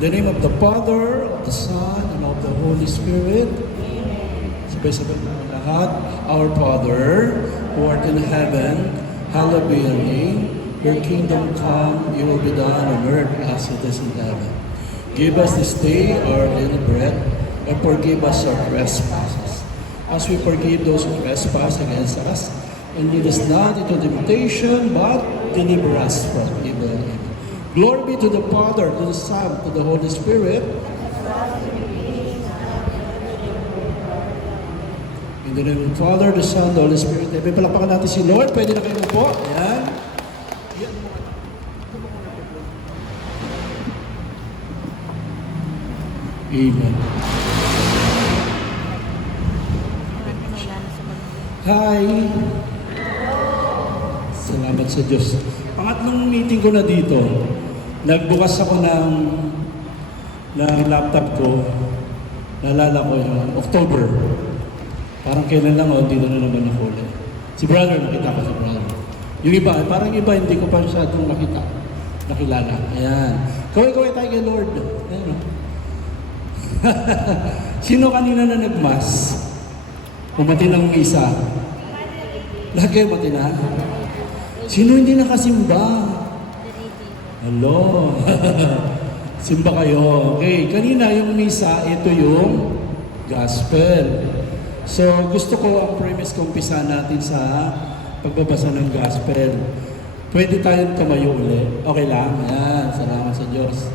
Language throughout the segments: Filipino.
In the name of the Father, of the Son, and of the Holy Spirit. Sabay-sabay na lahat. Our Father, who art in heaven, hallowed be your name. Your kingdom come, your will be done on earth as it is in heaven. Give us this day our daily bread, and forgive us our trespasses, as we forgive those who trespass against us. And lead us not into temptation, but deliver us from evil. Amen. Glory be to the Father, to the Son, to the Holy Spirit. In the name of the Father, the Son, the Holy Spirit. Amen. Palakpakan natin si Lord. Pwede na kayo po. Ayan. Amen. Hi! Salamat sa Diyos. Pangatlong meeting ko na dito. Nagbukas ako ng laptop ko. Naalala ko yung October. Parang kailan lang, dito na naman ako ulit. Si brother, nakita ko si brother. Yung iba, parang iba, hindi ko pa masyadong nakilala. Ayan. Kaway-kaway tayo kay Lord. Ayan. Sino kanina na nagmas? Umati ng isa. Lahat kayo mati na? Sino hindi nakasimba? Hello. Simba kayo. Okay, kanina yung misa, ito yung gospel. So, gusto ko ang premise ko umpisa natin sa pagbabasa ng gospel. Pwede tayong tumayo ulit. Okay lang? Ayan, salamat sa Diyos.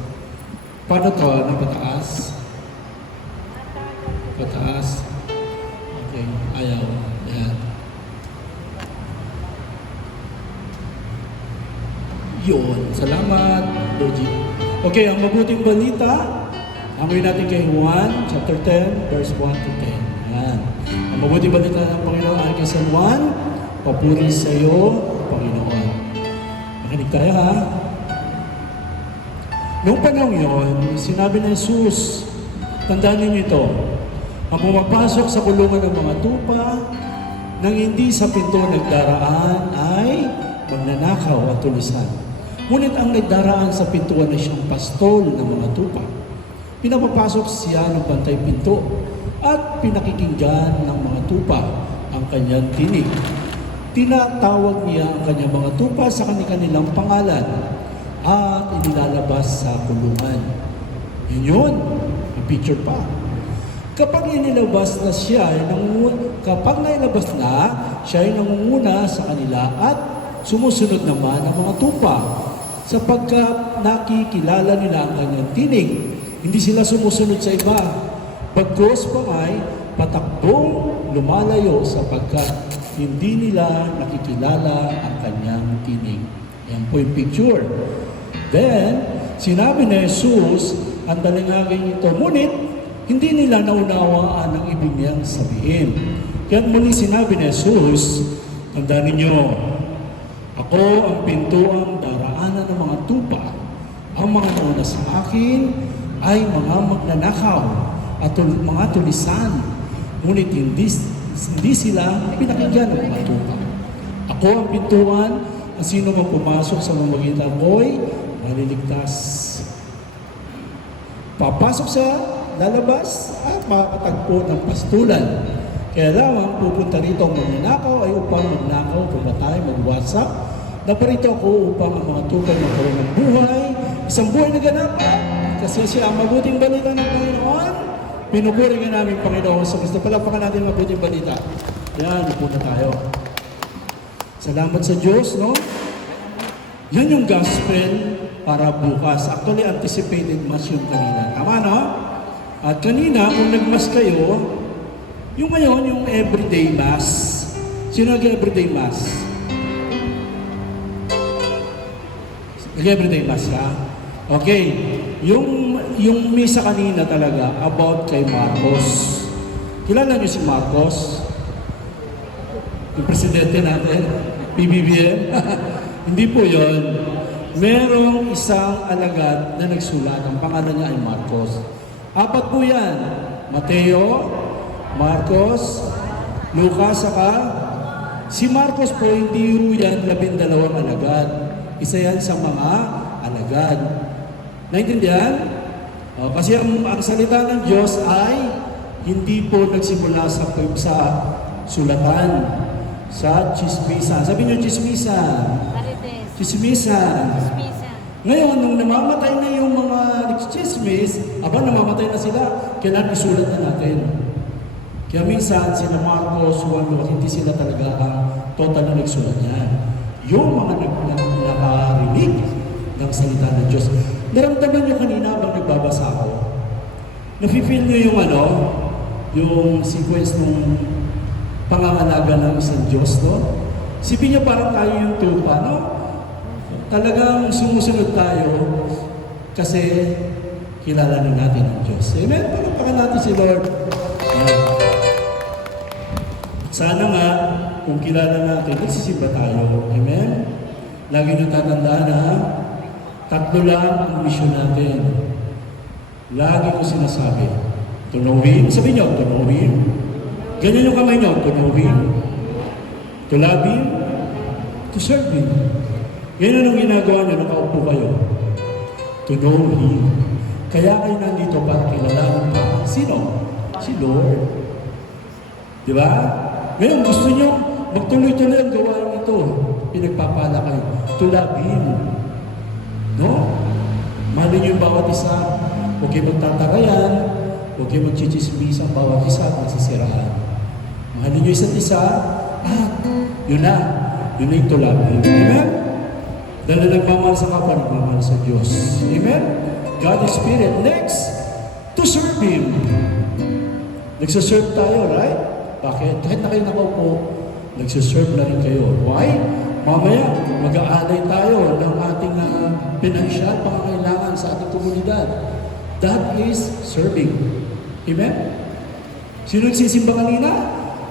Paano to? Napataas? Pataas. Okay, ayaw. Ayan. Yun. Salamat, Doji. Okay, ang mabuting balita, amoy natin kay Juan, chapter 10, verse 1 to 10. Ayan. Ang mabuting balita ng Panginoon ay kay San Juan, papuri sa iyo, Panginoon. Makinig tayo ha. Noong panahon yun, sinabi ng Jesus, tandaan niyo ito, ang pumapasok sa kulungan ng mga tupa, nang hindi sa pinto nagdaraan ay magnanakaw at tulisan. Ngunit ang nagdaraan sa pintuan ay siyang pastol ng mga tupa. Pinapapasok siya ng bantay pinto at pinakikinggan ng mga tupa ang kanyang tinig. Tinatawag niya ang kanyang mga tupa sa kanilang pangalan at inilalabas sa kulungan. Yun, i-picture pa. Kapag nailabas na siya ay nangunguna sa kanila at sumusunod naman ang mga tupa sapagkat nakikilala nila ang kanyang tinig. Hindi sila sumusunod sa iba. Bagkus pa ay patakbong lumalayo sapagkat hindi nila nakikilala ang kanyang tinig. Yan po yung picture. Then, sinabi ni Jesus, ang dalangagin ito, ngunit hindi nila naunawaan ang ibig niyang sabihin. Kaya muli sinabi ni Jesus, tandaan ninyo, ako ang pintuang daraanan ng mga tupa. Ang mga nauna sa akin ay mga magnanakaw at mga tulisan. Ngunit hindi sila pinakinggan ng mga tupa. Ako ang pintuan, ang sino man pumasok sa mamagitan ko'y maliligtas. Papasok sa lalabas at makakatagpo ng pastulan. Kaya lamang pupunta rito ang magnanakaw ay upang magnakaw, pumatay, mag-WhatsApp. Naparito ako upang ang mga tukay magkaroon ng buhay, isang buhay na ganap. Kasi siya ang mabuting balita ng Panginoon, pinupuri nga namin Panginoon sa Kristo. Palapakan natin ang mabuting balita. Yan, upo na tayo. Salamat sa Diyos, no? Yan yung gospel para bukas. Actually, anticipated mass yung kanina. Tama, no? At kanina, kung nagmas kayo, yung ngayon, yung everyday mass. Sino nag-everyday mass? Nag-everyday mass ka? Okay. Yung misa kanina talaga, about kay Marcos. Kilala niyo si Marcos? Yung presidente natin? PBBM? Hindi po yon. Merong isang alagad na nagsulat. Ang pangalan niya ay Marcos. 4 po yan. Mateo, Marcos, Lucas, saka si Marcos po, hindi ro yan 12 alagad. Isa yan sa mga alagad. Naintindihan? Kasi ang salita ng Diyos ay hindi po nagsimula sa sulatan, sa chismisan. Sabi niyo chismisan. Marites. Chismisan. Chismisan. Ngayon, nung namamatay na yung mga nagchismis, namamatay na sila, kailangan isulat na natin. Kaya minsan, sila Marcos, Juan, hindi sila talaga ang total na nagsulat niyan. Yung mga nakarinig ng salita ng Diyos. Naramdaman niyo kanina habang nagbabasa ako? Nafe-feel niyo yung yung sequence ng pangangalaga ng isang Diyos, no? Sipin niyo parang tayo yung tupa, no? Talagang sumusunod tayo kasi kilala na natin ang Diyos. Amen? Palagpakan natin si Lord. Sana nga, kung kilala natin, nagsisimba tayo. Amen? Lagi nyo tatandaan na tatlo lang ang mission natin. Lagi ko sinasabi, to know Him. Sabi nyo, to know Him. Ganyan yung kamay nyo, to know Him. To love Him. To serve Him. Ganyan ang ginagawa nyo, nakaupo kayo. To know Him. Kaya kayo nandito para kilalanin pa. Sino? Si Lord. Di ba? Ngayon, gusto nyo magtuloy-tuloy ang gawain ito. Pinagpapala kayo. To love Him. No? Mahalin nyo yung bawat isa. Huwag kayo magtatagayan. Huwag kayo magchichismis ang bawat isa at nasisiraan. Mahalin nyo isa't isa. Yun na. Yun na yung to love Him. Amen? Dahil na nagmamahal sa kapwa, nagmamahal sa Diyos. Amen? God is Spirit. Next, to serve Him. Nagsaserve tayo, right? Bakit? Kahit na kayo nakaupo, nagsaserve na rin kayo. Why? Mamaya, mag-aalay tayo ng ating pinansyal pangangailangan sa ating komunidad. That is serving. Amen? Sino nagsisimba kanina?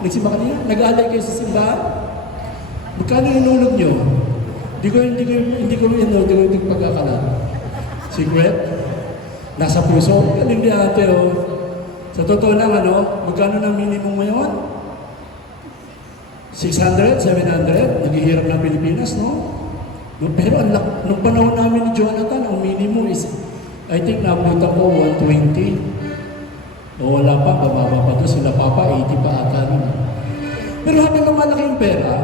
Nagsimba kanina? Nag-aalay kayo sa simbahan? Magkano inulog nyo? Hindi ko pagkakalat. Secret? Nasa puso? Galing di ate, oh. Sa totoo lang, magkano ng minimum ngayon? 600, 700, naghihirap ng Pilipinas, no? Pero nung panahon namin ni Jonathan, ang minimum is, I think nabuta ko 120. O wala pa, bababa pa doon. Sila papa, 80 pa ata nun. Pero habang lumalaki yung pera,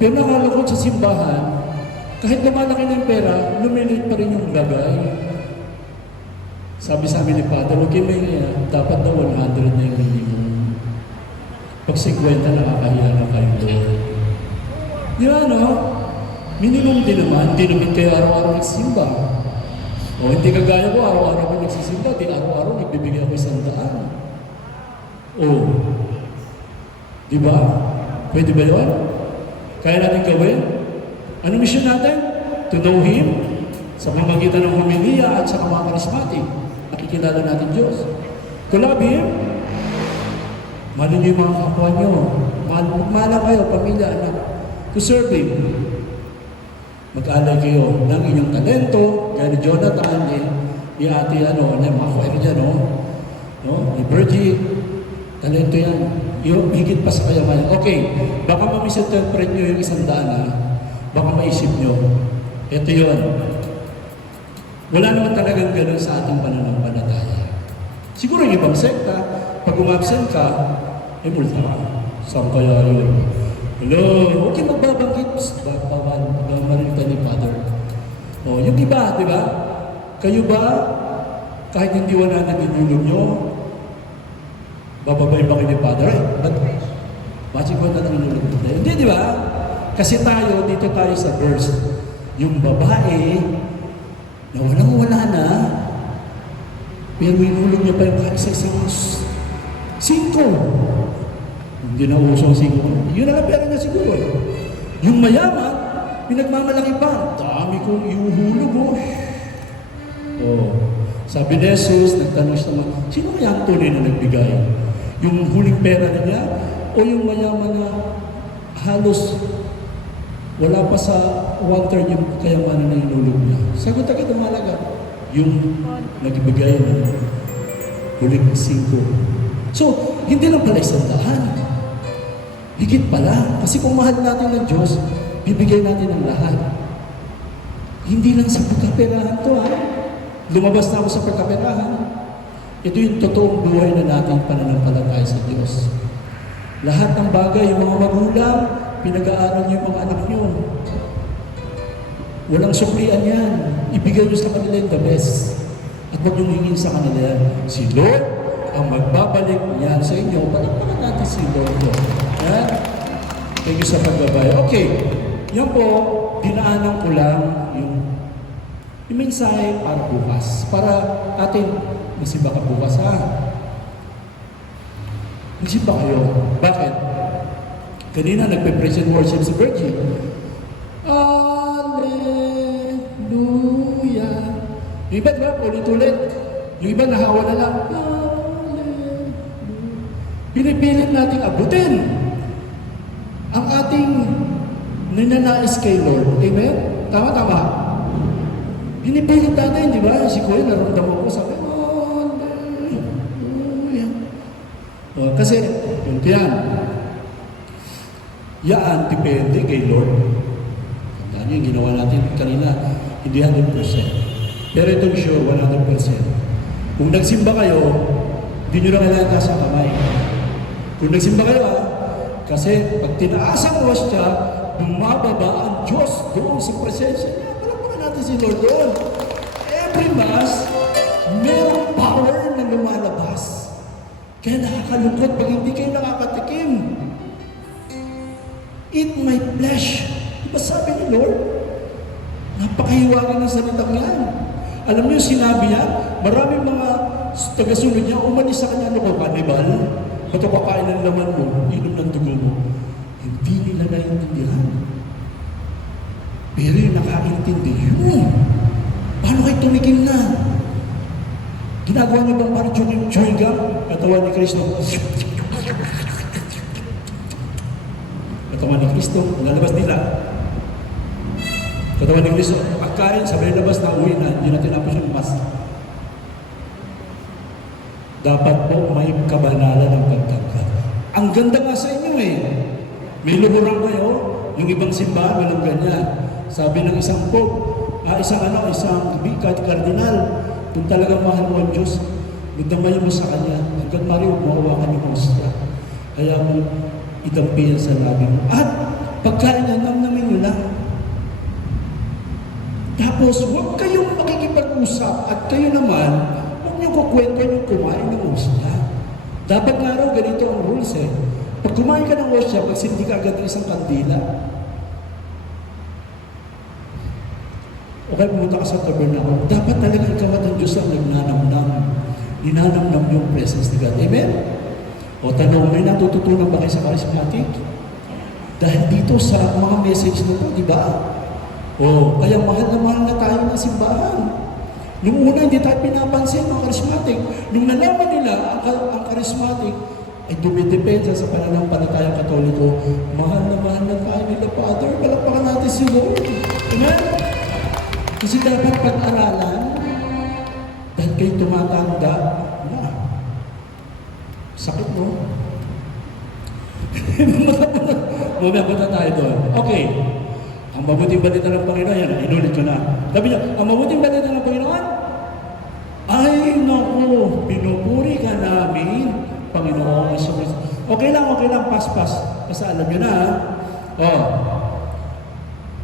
pero nakalakot sa simbahan, kahit lumalaki na yung pera, lumilit pa rin yung lagay. Sabi sa amin ni Father, okay, dapat daw 100 na yung minimum. Pag 50, nakakahiya na kayo doon. Di ba, no? Minimum din naman, hindi naman kayo araw-araw nagsimba. O hindi kagaya ko, araw-araw ko nagsisimba, di araw-araw nagbibigay ako 100. O, di ba? Pwede ba yun? Kaya natin gawin? Ano mission natin? To know Him sa pamagitan ng humiliya at sa mga karismatic. Nakikilala natin Diyos. To love Him, mahalin niyo yung mga kapwa niyo. Magmahal kayo, pamilya, anak. To serve Him, mag-alay kayo ng inyong talento, gaya ni Jonathan, ni ate, mga choir dyan, no? Ni Virgie, talento yan. Yung higit pa sa kayamanan. Okay, baka mamisinterpret nyo yung 100 baka maisip nyo, ito yun. Wala naman talagang ganun sa ating pananampalataya. Siguro yung ibang sekta, pag umabsent ka, multa ka. Saan kaya yun? Hello, okay magbabanggit. Pagmamalita ni Father. Yung iba, di ba? Kayo ba, kahit hindi wala na dinulog nyo, bababay ba kayo ni Father? Bakit ko na nanginulog nyo? Hindi, di ba? Kasi tayo, dito tayo sa verse. Yung babae, na walang-wala na, pero inulog niya pa yung isa-isang 5. Hindi na usong 5. Yun na lang pera niya siguro. Yung mayaman, pinagmamalaki pa. Dami kong iuhulog, Sabi ni Jesus, nagtanong siya naman, sino kaya ang tunay na nagbigay? Yung huling pera niya o yung mayaman na halos wala pa sa 1/3 yung kayamanan na inulog niya? Sagot agad ang malaga. Yung nagbigay ng huling 5. So, hindi lang pala 100. Higit pala. Kasi kung mahal natin ng Diyos, bibigay natin ng lahat. Hindi lang sa pagkaperahan to, ha? lumabas na ako sa pagkaperahan. Ito yung totoong buhay na natin pananampalataya sa Diyos. Lahat ng bagay, yung mga magulang, pinag-aaral niyo yung mga anak niyo. Walang suklian yan. Ibigay niyo sa kanila yung the best. At huwag niyong hingin sa kanila yan. Si Lord ang magbabalik niyan sa inyo. Palagpakan natin si Lord. Yan. Thank you sa pagbabay. Okay. Yan po, dinaanan ko lang yung mensahe para bukas. Para atin, magsimba ka bukas ha. Magsimba kayo. Bakit? Kanina nagpe-praise and worship si Virgie. Hallelujah. Yung iba, diba? Ulit-ulit. Yung iba, nahawa na lang. Hallelujah. Pinipilit nating abutin ang ating ninanais kay Lord. Amen? Tama-tama. Pinipilit natin, di ba? Si Kuya, naramdaman ko, sabi, hallelujah. Kasi, yun yan. Yan, depende kay Lord. Tandaan niyo, yung ginawa natin kanina, hindi 100%. Pero itong sure, 100%. Kung nagsimba kayo, hindi nyo na kailangan sa kamay. Kung nagsimba kayo, kasi pag tinaasan mo siya, bumababa ang Diyos doon sa presensya niya. Palagpakan natin si Lord doon. Every Mass, merong power na lumalabas. Kaya nakakalungkot pag hindi kayo nakakatikim. Eat my flesh. Diba sabi ni Lord? Napakahiwagan ng salitang yan. Alam niyo, sinabi niya, maraming mga tagasunod niya, umalis sa kanya, ano ko, kanibal? Ba't kakain ng laman mo, inom ng dugo mo? Hindi nila naiintindihan. Pero yung nakakaintindi, yun. Paano kayo tumikim na? Ginagawa niyo bang parang chewing gum? Katawan ni Kristo. Katawan ni Kristo, lalabas nila. Katawan ni Kristo, pagkain, sabay labas na, uwi na, hindi na tinapos yung mas. Dapat po may kabanalan ng pagtangkad. Ang ganda nga sa inyo eh. May luburang kayo, yung ibang simbahan, walang ganyan. Sabi ng isang pope, isang bikat, kardinal, kung talagang mahal mo ang Diyos, magdamay mo sa Kanya, hanggang mari umawakan yung hostia. Kaya mo itampihan sa labi mo. At pagkain niya, namnamin nyo lang. Tapos, huwag kayong makikipag-usap at kayo naman, huwag niyo kukwento yung kumain ng hostia. Dapat nga raw, ganito ang rules eh. Pag kumain ka ng hostia, pag sindi ka agad ng isang kandila, okay, pumunta ka sa tabernacle, dapat talaga ikaw at ang Diyos ang nagnanamnam. Ninanamnam yung presence ni God. Amen? O tanong, may natututunan ba kayo sa charismatic? Dahil dito sa mga message na ito, di ba? O, kaya mahal na tayo ng simbahan. Nung una, hindi tayo pinapansin mga charismatic. Nung nalaman nila ang charismatic, ay dumidepensa sa pananampalatayang Katoliko. Mahal na tayo nila, Father. Palakpakan natin si Lord. Amen? Kasi dapat pag-aralan, dahil kayo tumatanda, sakit mo. Mamaya punta tayo doon. Okay. Ang mabuting balita ng Panginoon, yan, inulit ko na. Sabi niya, ang mabuting balita ng Panginoon, ay naku, pinupuri ka namin, Panginoon Jesus. Okay lang, pas. Kasi alam niyo na,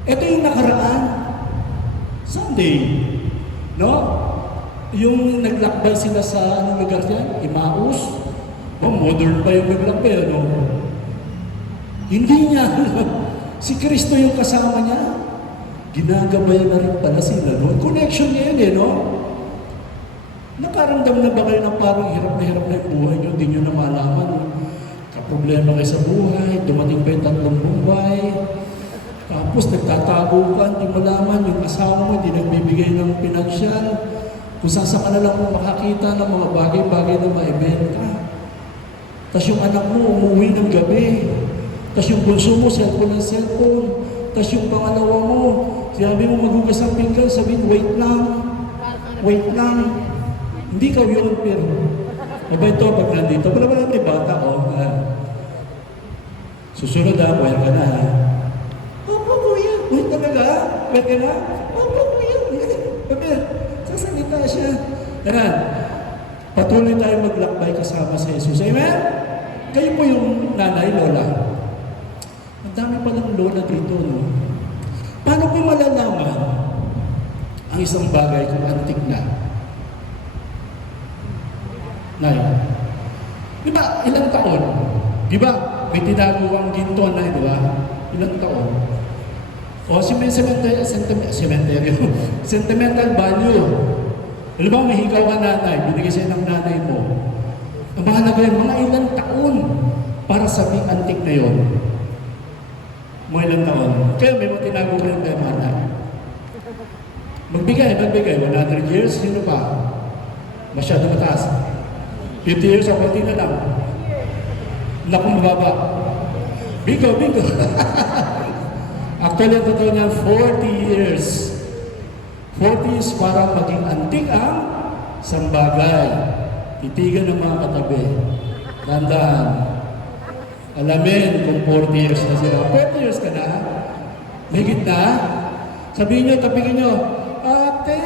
ito yung nakaraan, Sunday, no? Yung naglakbay sila sa anong lugar yan? Emmaus? Modern pa yung naglakbay, ano? Hindi niya si Kristo yung kasama niya. Ginagabayan na rin pala sila, no? Connection niya yun, no? Nakaramdam na ba kayo ng parang hirap na yung buhay niyo? Hindi niyo na malaman. Kaproblema kayo sa buhay, dumating pa yung 3 bumbay. Tapos nagtatago ka, hindi malaman, yung asawa mo, hindi nagbibigay ng pinansyal. Kung saan ka na lang mo makakita ng mga bagay-bagay na maibenta. Tapos yung anak mo, umuwi ng gabi. Tapos yung bunso mo, cellphone ng cellphone. Tapos yung pangalawa mo, sinabi mo magugas ang pinggan, sabihin, wait lang. Hindi ka yun, pero mabay ito pag nandito. Wala may bata, susunod pwede ka na, Opo, kuya. Uy, talaga? Pwede ka na? Opo, kuya. Sabi, nagsasalita siya. Ayan, patuloy tayo maglakbay kasama sa Jesus. Amen? Kayo po yung nanay, lola. Ang dami palang lola dito, no? Paano ko malalaman ang isang bagay kung antik na? Nay, di ba, ilang taon? Di ba, may tinago ang ginto, nay, di ba? Ilang taon? O, sentimental value. Alam mo, may higaw ka nanay, binigay sa'yo ng nanay mo. Ang mahalaga yun, mga ilang taon para sabing antik na yun. Mga ilang taon. Kaya may mga tinago ko yung kay nanay. Magbigay, 100 years, sino pa? Masyado mataas. 50 years, konti na lang. Naku, mababa. Bingo. Actually, ang totoo niya, 40 years. 40 years para maging antik ang isang bagay. Titigan ng mga katabi. Tandaan. Alamin kung 40 years na sila. 40 years ka na? Higit na? Sabihin niyo, tapigin niyo, ate,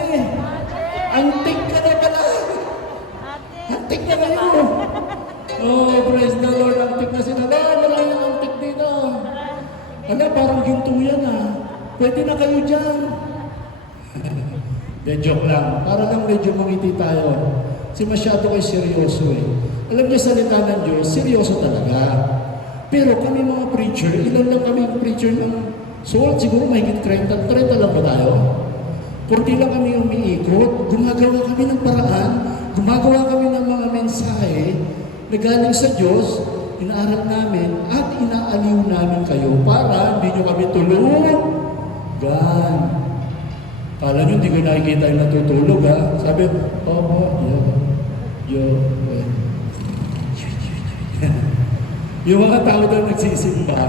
antik ka na pala. Antik na kayo. Oh, praise the Lord, antik na sila. Wala yung antik dito. Ala, parang ginto yan Pwede na kayo dyan. De, joke lang. Para lang medyo mangiti tayo. Kasi masyado kayo seryoso Alam niyo, salita ng Diyos, seryoso talaga. Pero kami mga preacher, ilan lang kami preacher ng soul? Siguro mahigit 30 lang ba tayo? Kunti lang kami umiikot. Gumagawa kami ng paraan. Gumagawa kami ng mga mensahe na galing sa Diyos, inaaral namin at inaaliw namin kayo para hindi nyo kami tulugan. Kala nyo, hindi ko nakikita yung natutulog, Sabi, yung mga tao daw nagsisimba,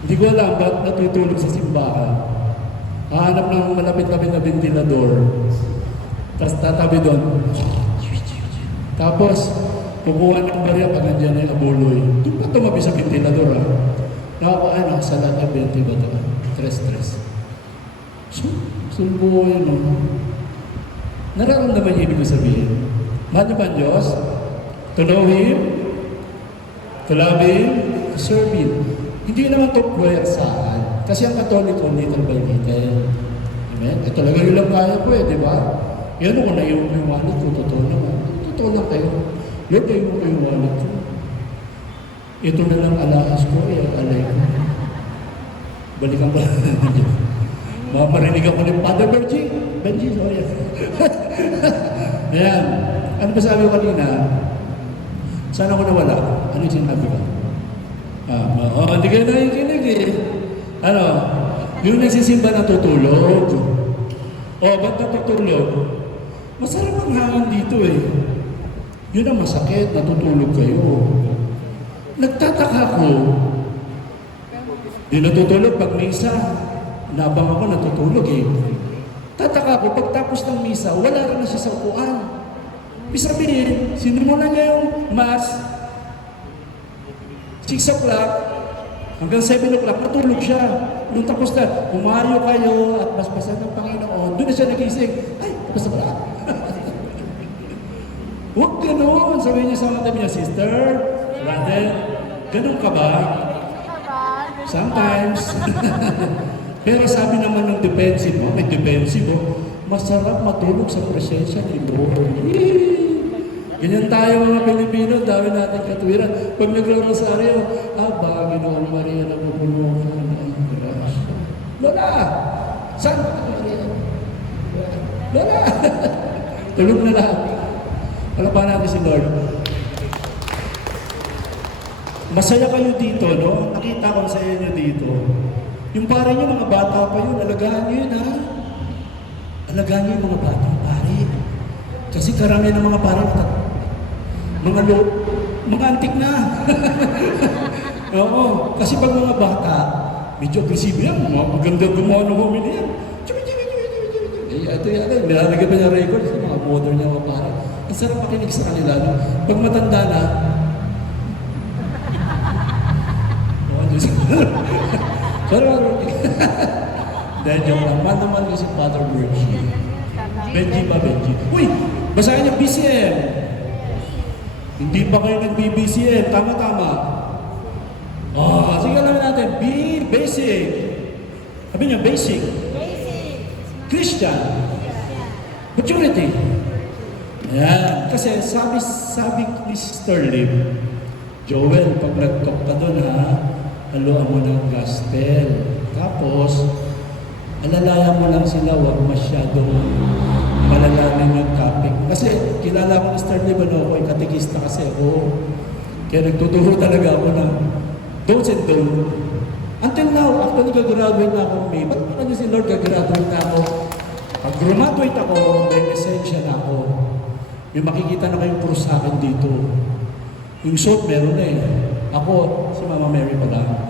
hindi ko alam ba't natutulog sa simbahan. Hahanap ng malapit-lapit na ventilador. Tapos tatabi doon. Tapos, kukuha ng barya pag nandiyan na yung abuloy. Doon pa tumabi sa ventilador, Nakakuha sa lahat ng 20 ba ito? Stress. Sulbo yun, Nararamdaman niyo ibig sabihin. Mahal niyo ba ang Diyos? To know Him, to love Him, to serve Him. Hindi naman ito puwersaan. Kasi ang Katoliko, little by little. Amen? Ito talaga yun lang kaya ko di ba? Yan ako na yung wallet ko, totoo naman. Totoo lang kayo. Lord, kayo mo yung wallet ko. Ito na lang alahas ko, alay ko. Balikan ba? Marinig ako ni Father Benji, sorry. Ayan. Ano ba sabi ko kanina? Saan ako nawala? Ano yung sinabi ko? Hindi kayo nakikinig yung nagsisimba natutulog. Ba't natutulog? Masarap ang hangin dito Yun ang masakit, natutulog kayo. Nagtataka ko, di natutulog pag misa. Nabang ako natutulog Tataka ko, pagtapos ng misa, wala rin na siya sa upuan. Ibig sabihin, sinimulan niya yung mass, 6 o'clock, hanggang 7 o'clock, natulog siya. Nung tapos na, umayo kayo at basbasan ng Panginoon, doon na siya nagising. Ay, tapos na pala. Huwag ganun. Sabihin niya sa mga tabi niya, sister, brother, ganun ka ba? Sometimes. Pero sabi naman ng defensive mo, may defensive masarap matulog sa presensya ni Lord. Ganyan tayo mga Pilipino, dami natin katwiran. Pag nagro-rosaryo, Panginoon Maria, nagpupulungan ng grasya. Lola! Santa Maria! Lola! Tulog na lahat. Palapahan natin si Lord. Masaya kayo dito, Nakita ko sa inyo dito. Yung pare nyo, mga bata pa yun, alagaan nyo yun, Alagaan nyo yung mga batang pare. Kasi karamihan ng mga pare, mga antik na. Oo, kasi pag mga bata, medyo agresibo yan, maganda gumawa ng homily yan. Ito yan, nilalagay pa niya record sa mga modern niya mga pare. Ang sarap makinig sa kanila, Pag matanda na, Pero, dahil yung naman naman ko si Father Virgie. Benji ba, Benji? Uy, basahin niyo BCM. Hindi pa kayo nag-BBCM. Tama-tama. Oh, sige lang natin. Be basic. Sabi niyo, basic. Christian. Maturity. Yan. Kasi sabi ni Sister Lim, Joel, pag nag-talk ka doon ha, haluan mo ng gospel. Tapos, alalayan mo lang sila, huwag masyadong malalaman yung topic. Kasi kilala ko ni Sister Lim, ako ay katekista kasi ako. Kaya nagtuturo talaga ako ng don'ts and don'ts. Until now, after nag-graduate na ako, ba't pa si Lord gag-graduate na ako? Pag graduate ako, may esensya na ako. May makikita na kayong puro sa akin dito. Yung suit, meron na eh. Ako, si Mama Mary pala.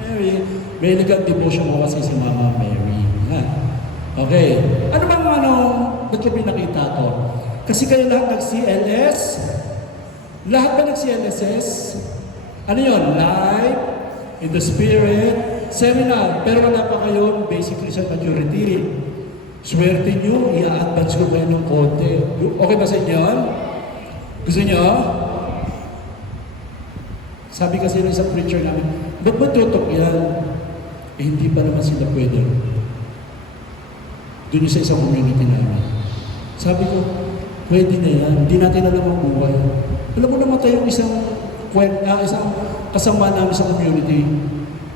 Mary, may elegant devotion ko kasi si Mama Mary. Okay. Ano bang ba't ko pinakita to? Kasi kayo lahat nag-CLS? Lahat ba nag-CLSS? Ano yun? Live, in the spirit, seminar. Pero wala pa kayong basic Christian maturity. Swerte nyo, i-advance ko kayo ng konti. Okay ba sa inyo yun? Gusto nyo? Sabi kasi ng isang preacher namin, ba't ba tutok yan? Eh, hindi pa naman sila pwede. Doon sa isang community namin. Sabi ko, pwede na yan. Hindi natin alam ang buhay. Alam mo namatay yung isang kasama namin sa community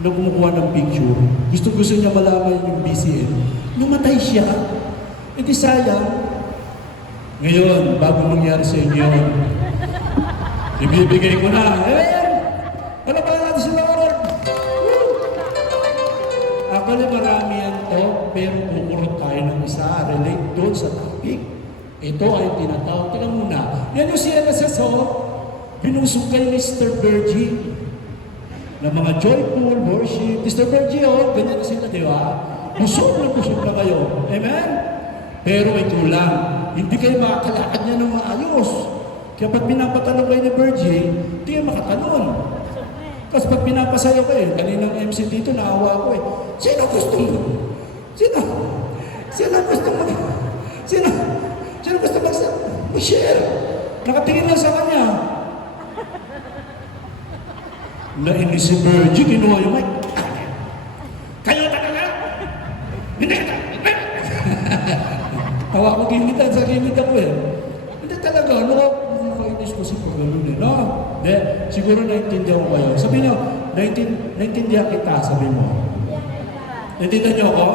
na kumukuha ng picture. Gusto niya malaman yung BCM. Namatay siya. E di sayang. Ngayon, bago mangyari sa inyo, ibibigay ko na. Ano ba natin sila Lord? Actually, marami yan to, pero kukurot tayo ng isa, relate doon sa topic. Ito ay tinatawag. Tingnan muna. Yan yung CLSS, binusog kayo ni Sister Bergie na mga joyful worship. Sister Bergie, ganyan na sila, di ba? Busog na kayo. Amen? Pero ito lang, hindi kayo makakalakad niya ng maayos. Kaya pag pinapatanong kayo ni Bergie, hindi kayo makatanong. Kasi pag pinapasayo kayo, kaninang MC dito, naawa ko Sino gusto mo? Sino gusto mo? Sino gusto mag-share? Nakatingin lang sa kanya. Nainis si Bergie, kinuha yung mic. Kayo talaga? Hindi kita! Tawa ko gimitan sa gimitan ko Hindi talaga, nakainis ko si Paganoon no? Hindi, siguro naintindihan ko kayo. Sabi niyo, naintindihan kita, sabi mo. Naintindihan niyo ako?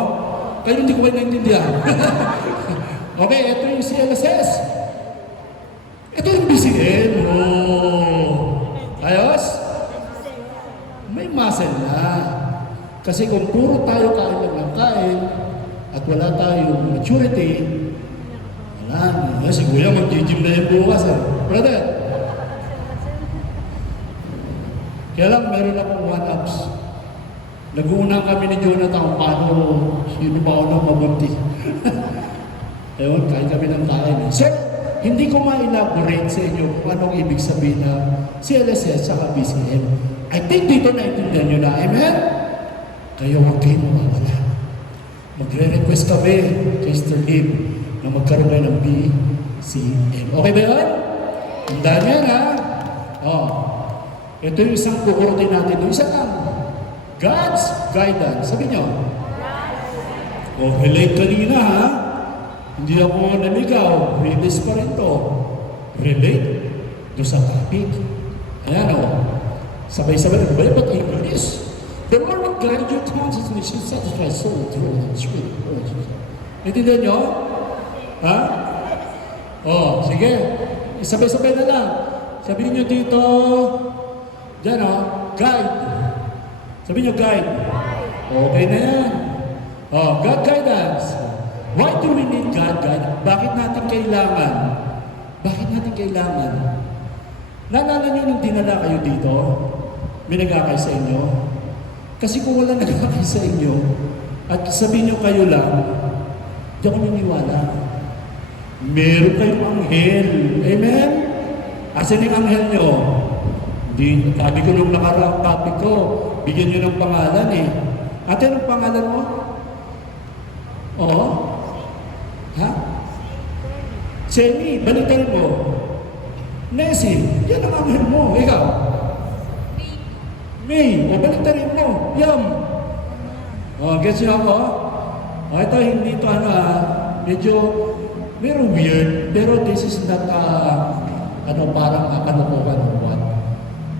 Kayo hindi ko ba naintindihan? Okay, ito yung CLSS. Ito yung BCM. Ayos? May muscle na. Kasi kung puro tayo kain lang ng kain at wala tayong maturity, wala na. Si Kuya mag-gym na yung bukas. Brother. Kaya lang, meron akong one-ups. Nag-uunang kami ni Jonathan kung paano, sino pa ako mabunti. Ewan, kain kami ng kain. So, hindi ko ma-elaborate sa inyo kung anong ibig sabihin na CLSS sa BCM. I think dito naintindihan nyo na. Amen? Kaya huwag kayo mawawala. Magre-request kami kay Sister Lim na magkaroon kayo ng BCM. Okay ba yun? Tandaan yan, ha? Ito yung isang kukurtin natin. Yung isang God's guidance. Sabi nyo? Relate kanina, ha? Hindi ako naligaw. Release pa rin to. Relate do sa topic. Ayan, sabay-sabay. But English. The Lord will guide your conscience and shall satisfy soul through the Spirit. Naintindihan nyo? Ha? Sige. Sabay-sabay na lang. Sabihin nyo dito, dyan guide. Sabihin nyo guide. Okay na yan. God guidance. Why do we need God guidance? Bakit natin kailangan? Bakit natin kailangan? Naalala nyo nung dinala kayo dito? May nagkakay sa inyo? Kasi kung wala nagkakay sa inyo, at sabihin nyo kayo lang, di ako niniwala. Meron kayong anghel. Amen? Asan yung anghel nyo? Hindi, sabi ko nung nakaraang topic ko, bigyan nyo ng pangalan Ate, anong pangalan mo? Ha? Semi, balikan mo. Nessie, yan ang amin mo. Ikaw? May, o baliktarin mo. Yum. O, gets nyo ako? O, ito, hindi ito medyo, very weird, pero this is not, parang kalokohan o what.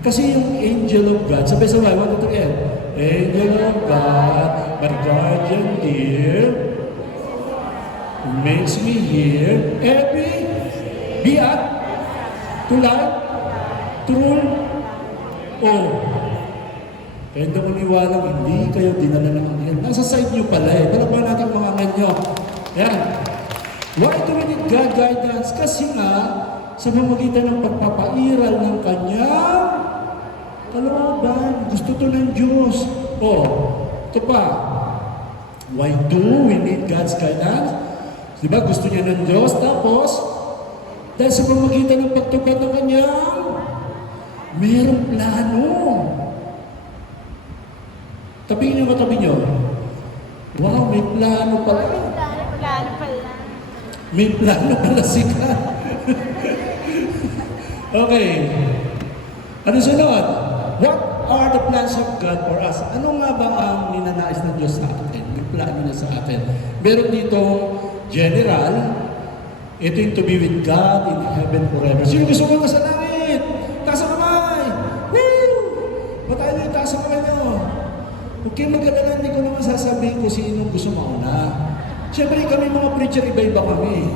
Kasi yung angel of God, sabi sa 1, 2, 3, angel of God, my guardian dear, who makes me hear, be at, to light, to rule, kaya hindi ko niwalang hindi kayo dinala ng anghel. Nasa side nyo pala eh. Palagpan natin mga anghel nyo. Yan. Why do we need God guidance? Kasi nga, sa pamamagitan ng pagpapairal ng kanyang kalooban. Gusto to ng Diyos. Ito pa. Why do we need God's guidance? Diba gusto niya ng Diyos? Tapos, dahil sa pamamagitan ng pagtupad ng kanyang mayroong plano. Tabihin niyo matabi niyo. Wow, may plano pala. May plano pala si God. Okay. Ano sunod? What are the plans of God for us? Ano nga ba ang ninanais ng Diyos sa atin? May plano niya sa atin. Meron dito general, ito yung to be with God in heaven forever. Sino gusto mo sa langit? Taas ang kamay! Woo! Ba't tayo taas ang kamay niyo? Huwag kayo mag-alala, hindi ko naman sasabihin kung sino gusto mauna. Siyempre kami mga preacher, iba-iba kami.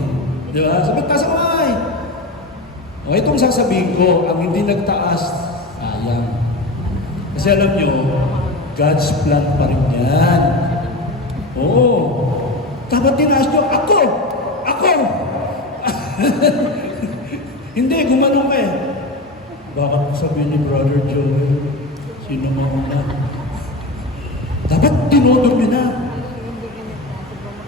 Di ba? Sabi, taas ang kamay! O, itong sasabihin ko, ang hindi nagtaas, sayang. Kasi alam nyo, God's plan pa rin yan. Oo. Dapat tinaas nyo, ako! Hindi, gumanong ka eh. Bakit sabihin ni Brother Joel, sino mauna? Dapat tinodor nyo na.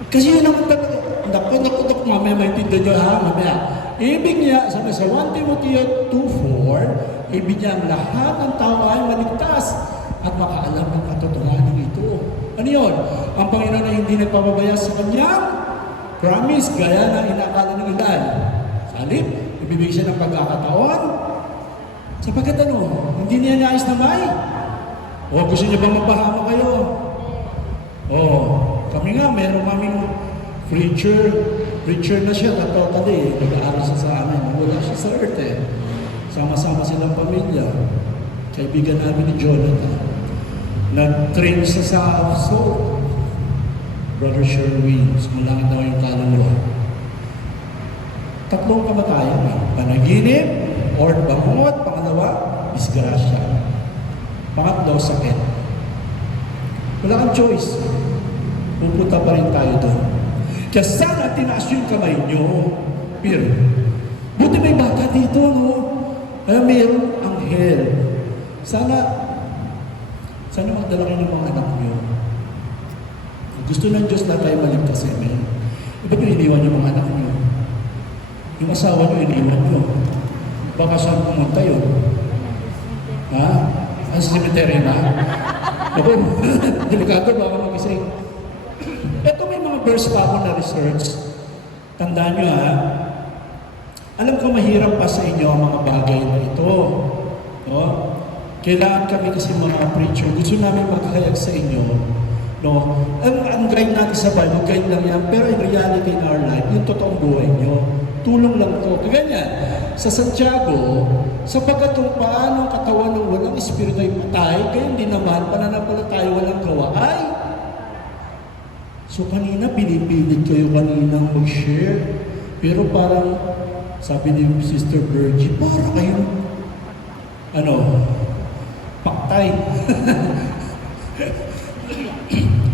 Kasi yun ang talaga. Naku, mamaya maintindihan nyo ha, mamaya. Ibig niya, sabi sa 1 Timothy 2:4, ibig niya ang lahat ng tao ay maligtas at makaalam ng katotohanan ito. Ano yun? Ang Panginoon ay hindi nagpapabaya sa kanyang promise, gaya na inakala ng ilan. Salip, ibibigay siya ng pagkakataon. Sapagkat hindi niya nais na may. O gusto niya bang mapahama kayo? Kami nga, meron kaming preacher na siya, totally, nag-aaral siya sa amin. Wala siya sa earth eh. Sama-sama silang pamilya. Kaibigan namin ni Jonathan. Nag-train siya sa Soul. Brother Sherwin, sumulangin daw yung kaluluwa. 3 kamatayan eh. Panaginip, or bangungot, pangalawa, disgrasya. Pangatlo, sakit. Wala kang choice. Pupunta pa rin tayo doon. Kaya sana tinaas yung kamay nyo. Pero, buti may bata dito, no? Mayroong anghel. Sana magdala kayo ng mga anak nyo. Gusto ng Diyos na tayo maligtas, amen. Ba't nyo iniwan yung mga anak nyo? Yung asawa nyo, iniwan nyo. Baka saan pumunta yun? Ha? Sa cemetery na? Ako, delikado baka mag-ising. Ito may mga verse pa ako na research. Tandaan nyo ha. Alam ko mahirap pa sa inyo ang mga bagay na ito. No? Kailangan kami kasi mga preacher. Gusto namin maghayag sa inyo. No? Ang guide natin sa Bible, guide lang yan. Pero in reality in our life, yung totoong buhay nyo, tulong lang to. Kaganyan, sa Santiago, sapagkat kung paano ang katawan ng walang espiritu ay patay, gayon din naman, pananampalataya walang gawa ay. So kanina, pinipilit kayo kaninang mag-share. Pero parang, sabi ni Sister Virgie, para kayo, paktay.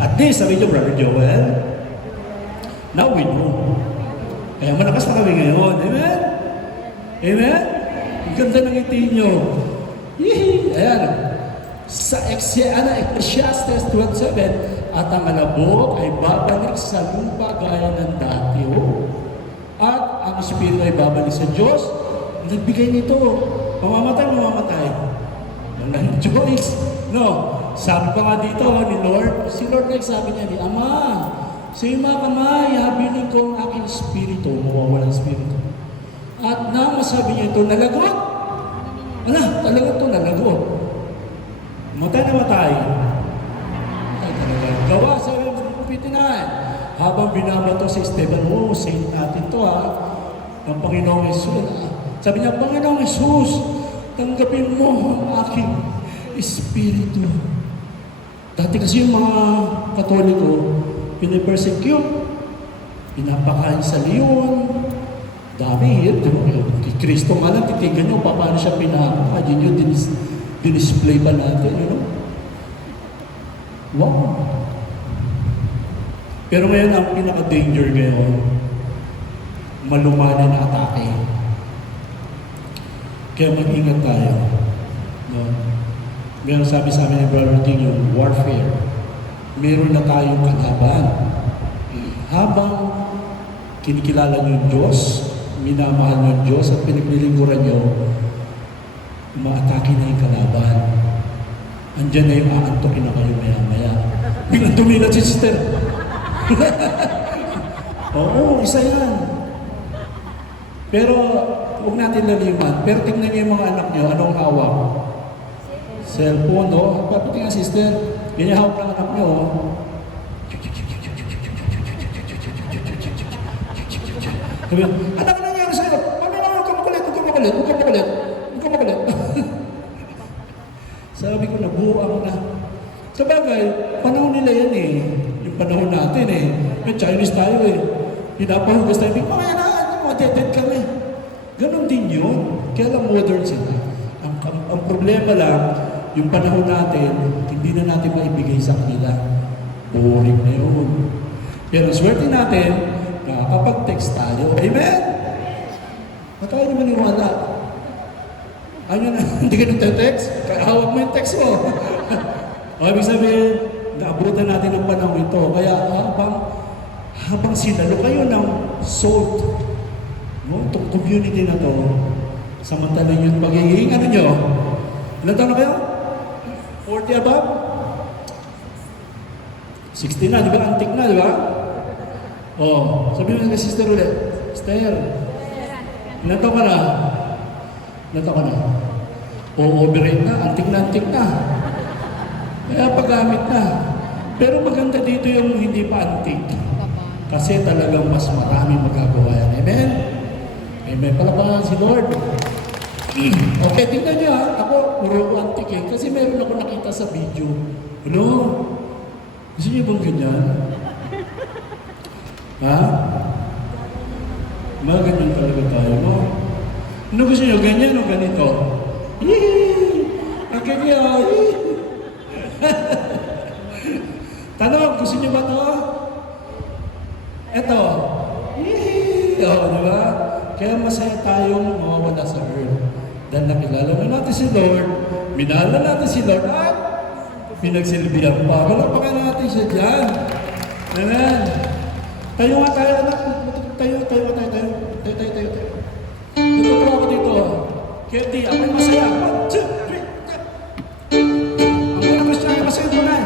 At least, sabi niyo, Brother Joel, now we know. Kaya malakas na kami ngayon. Amen? Amen? Ang ganda ng ngiti nyo. Yee! Ayan. Sa Ecclesiastes 12:7, at ang alabok ay babalik sa lupa gaya ng dati. At ang espiritu ay babalik sa Diyos. Nagbigay nito. Mamamatay. Walang choice. No. Sabi pa nga dito ni Lord, si Lord nagsabi niya ni Ama, sa ima kamay, habilin ko ang aking espiritu, mawawalang espiritu. na masabi niya ito, nalagot. Talaga ito, nalagot. Matay na matay. Ay, talaga. Gawa sa 59. Habang binabato si Esteban, saint natin to ng Panginoong Jesus. Sabi niya, Panginoong Jesus, tanggapin mo ang aking espiritu. Dati kasi yung mga Katoliko, pinipersecute, pinapakain sa leon, dami yun. Kristo nga lang, titigan nyo, paano siya pinapakain yun, dinisplay pa natin, Wow! Pero ngayon, ang pinaka-danger ngayon, malumanan na atake. Kaya mag-ingat tayo. No? Meron sabi sa amin ni Brother Ting, yung warfare. Meron na tayong kalaban. Habang kinikilala niyo yung Diyos, minamahal niyo yung Diyos, at pinaglilingkuran niyo, umaatake na yung kalaban. Andiyan na yung aantokin na kayo maya-maya. Biglang tumilat si sister. Oo, isa yan. Pero, huwag natin laliman. Pero tingnan niyo yung mga anak niyo, anong hawak? Cellphone, no? Papitin nga, sister. Yan yung hawak ng anak niyo, Sabi, anak, ano nangyari sa'yo? Mami, huwag ka makulit. Sabi ko, nabuo na. Sabagay, panahon nila yan yung panahon natin Yung Chinese tayo Pinapahugas tayo. Mamaya na, mateted kami. Ganon din yun. Kaya lang modern sila. Ang problema lang, yung panahon natin, hindi na natin maibigay sa kanila. Boring na yun. Pero swerte natin, nakakapag-text tayo. Amen? Matayo naman yung wala. Ayun na, hindi ka nagte-text? Kaya hawak mo yung text mo. O, ibig sabihin, naabutan natin ang panahon ito. Kaya habang sinalo kayo ng salt, itong community na to, samantalang yung pagiging, nyo? Ilan taon na kayo? 40 above? 60 na, di ba? Antik na, di ba? Sabi mo kay sister ulit, Sister, ilan taon ka na? Ilan taon ka na? Overrate na, antik na. Kaya paggamit na. Pero maganda dito yung hindi pa antik. Kasi talagang mas marami magagawa yan. Amen? Amen. Palapakan si Lord. Okay, tingnan niyo Ako, puro antik Kasi meron ako nakita sa video. Ano? Gusto niyo bang ganyan? Mga ganyan talaga tayo, no? Ano gusto niyo? Ganyan o ganito? Ang ganyan. Tanong, gusto niyo ba ito? Ito. Di ba? Kaya masaya tayong mawawala sa earth. Dahil nakilala na natin si Lord, minala natin si Lord, at pinagsilbihan pa. Wala pa ka natin siya dyan. Amen. Tayo nga tayo, anak. Tayo. Dito ako dito. Keti, ako'y masaya. 1, 2, 3. Ang mga Kristiyano, masaya mo na.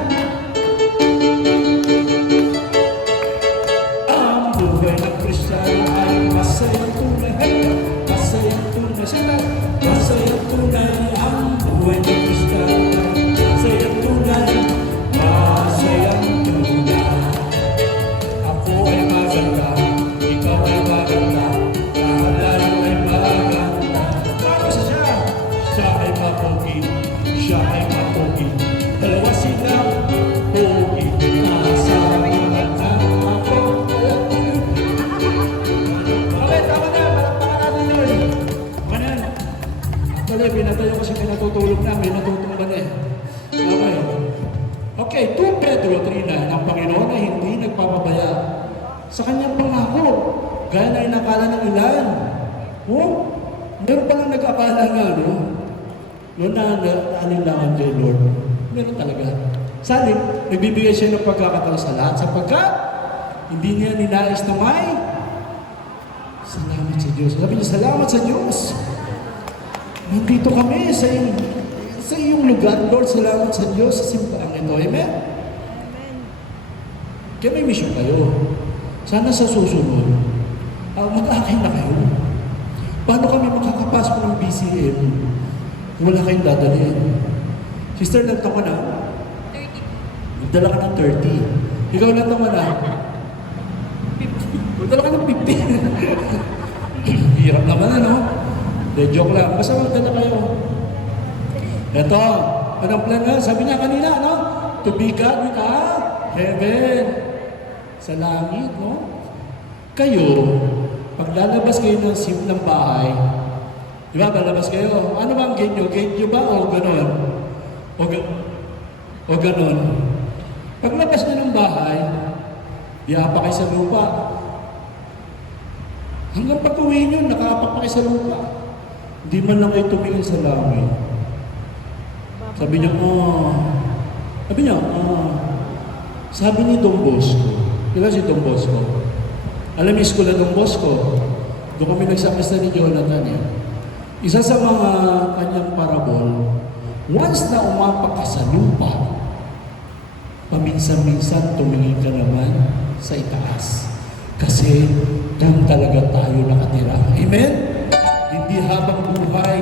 Ang buhay ng Kristiyano ay masaya tunay. Masaya tunay. Masaya tunay. Ang buhay ng Kristiyano ay masaya tunay. Masaya tunay. Ako ay maganda. Ikaw ay maganda. Lahat tayo ay maganda. Paano siya? Siya ay mapogi. Siya ay mapogi. Dalawa silang pogi. Nasa mga ako. Okay, tama na. Malakpakan natin yun. Manan. Actually, pinatayo kasi pinatutulog na. May natutumban Okay. Okay, 2 Pedro 3:9. Ang Panginoon ay hindi nagpapabaya sa kanyang pangako. Gaya na inakala ng ilan. Meron palang nag-akala nga, naanilangan kay Lord. Meron talaga. Salit, nagbibigay siya ng pagkakataon sa lahat sapagkat hindi niya ninais na may salamat sa Diyos. Sabi niya, salamat sa Diyos. Nandito kami sa iyong lugar, Lord. Salamat sa Diyos sa simbahan ito. Amen? Kaya may mission kayo. Sana sa susunod, mag-akin na kayo. Paano ka sabihin, wala kayong dadalhin. Sister, nagtama na? 30. Magdala ka ng 30. Ikaw nagtama na? 50. Magdala ka ng 50. Hirap naman ano? De, joke lang. Basta magdala kayo. Ito, anong plan na? Sabi niya kanina, no? To be God with heaven. Sa langit, no? Kayo, pag lalabas kayo ng bahay, di ba, lalabas kayo, ano ba ang gate nyo? Gate nyo ba o ganon? O ganon? Paglabas nyo ng bahay, diapa kayo sa lupa. Hanggang pag-uwi nyo, nakaapak pa kayo sa lupa. Hindi man lang kayo tumingin sa langit. Sabi niya, sabi ni Don Bosco, kailan si Don Bosco? Alam niyo, school na Don Bosco, doon kami nagsakista ni Jonathan yan. Isa sa mga kanyang parabol, once na umapak ka sa lupa, paminsan-minsan tumingin ka naman sa itaas. Kasi doon talaga tayo nakatira. Amen? Hindi habang buhay,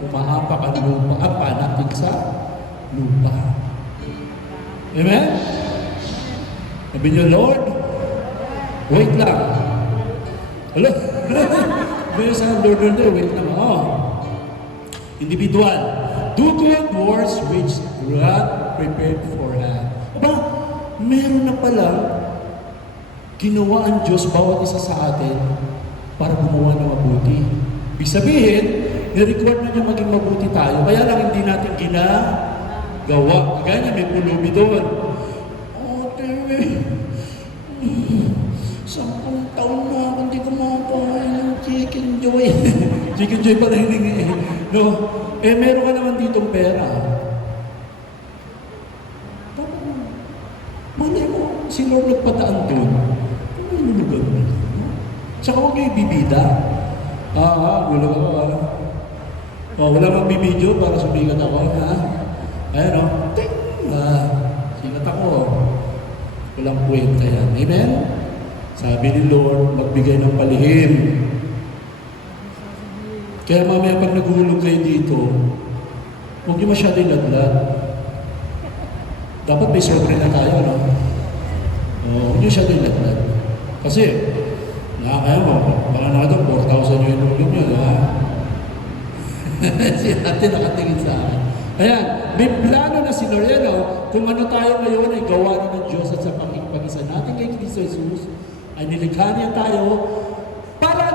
umaapak ang lupa, natin sa lupa. Amen? Sabi niyo, Lord, wait lang. Hello? May sa Lord, wait lang. Individual. Do good works which God prepared for us. Aba, meron na pala ginawa ang Diyos bawat isa sa atin para gumawa ng mabuti. Ibig sabihin, ni-record na niya maging mabuti tayo. Kaya lang hindi natin ginagawa. Kaya niya may pulubi doon. Sampung taon na ako hindi ko makakain ng Chicken Joy. Chicken Joy pala hiningi eh. No? Meron ka naman ditong pera. Malay mo, si Lord nagpataan doon. Ano yung lugar mo? Tsaka huwag niyo ibibida. Gulo ako wala mang bibidyo para sumigat ako. Ayan o. Sigat ako. Walang kwenta yan. Amen? Sabi ni Lord, magbigay ng palihim. Kaya mamaya pag naguhulog kayo dito, huwag niyo masyado ilaglag. Dapat may sobre na tayo, no? Huwag niyo masyado ilaglag. Kasi, nakakaya mo, baka nakita 4,000 yung inulog niyo, ha? Si ate nakatingin sa akin. Ayan, may plano na si Lord, kung ano tayo ngayon ay gawa na ng Diyos at sa pakikipag-isa natin kay Kristo Jesus, ay nilikha niya tayo para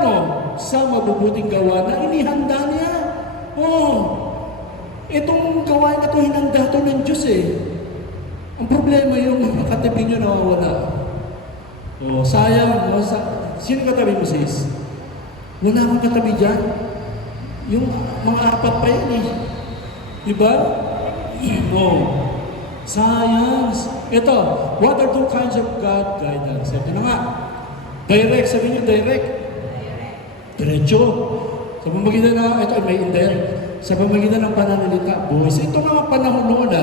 sa mabubuting gawa na inihanda niya. Itong gawa na ito, hinanda ito ng Diyos eh. Ang problema yung katabi niyo nawawala. Sayang. Sino katabi mo, sis? Wala akong katabi dyan. Yung mga apat pa yan eh. Diba? Sayang. Ito, what are two kinds of God guidance? Ito na nga. Direct, sabi niyo, direct. Diretso. Sa pamagitan na, ito may indirect. Sa pamagitan ng pananalita, boys. Ito mga panahon noon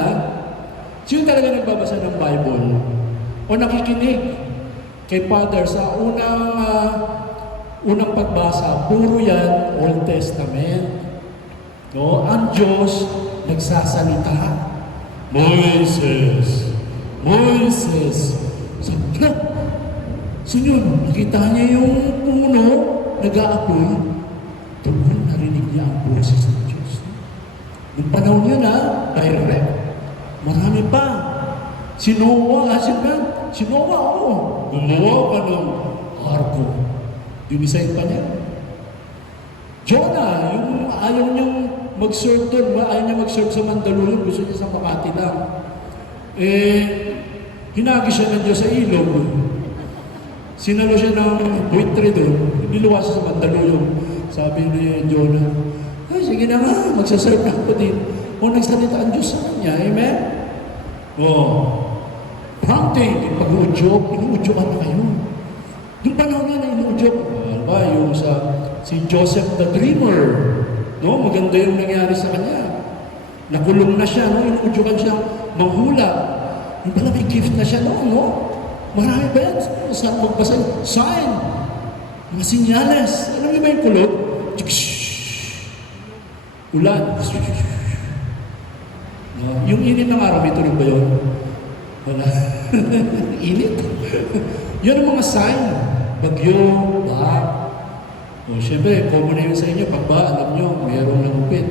sino talaga nagbabasa ng Bible? O nakikinig kay Father sa unang pagbasa, puro yan Old Testament. Ang Diyos nagsasalita. Moises. Sabi na, Senyor, nakita niya yung puno, nag-aapoy. Doon narinig niya ang boses ng Diyos. Nung panahon yun direct. Marami pa. Si Noah, gumawa pa ng arko. Dinisign pa niya. Jonah, yung ayaw niyang mag-serve doon, ayaw niya mag-serve sa Mandaluyong, gusto niya sa Makati lang. Hinagi siya ng Diyos sa ilog. Sinalo siya ng buitre doon, niluwas siya sa Mandaluyong. Sabi ni Jonah, ay sige na nga, magsaserve na ako din. Nagsalita ang Diyos sa kanya, amen? Prompting, pag-uudyob, inuudyoban na kayo. Doon panahon na inuudyob. Yung si Joseph the Dreamer, maganda yung nangyari sa kanya. Nakulong na siya, inuudyoban siya, manghula. Yung pala may gift na siya Marami ba yan? Saan magbasa? Sign. Mga sinyales. Alam niyo ba yung kulog? Ulan. No? Yung init ng araw, may tunog ba yun? Wala. Init. Yun ang mga sign. Bagyo, baha. O, syempre, common na yun sa inyo. Pag ba, alam nyo, mayroong langupit.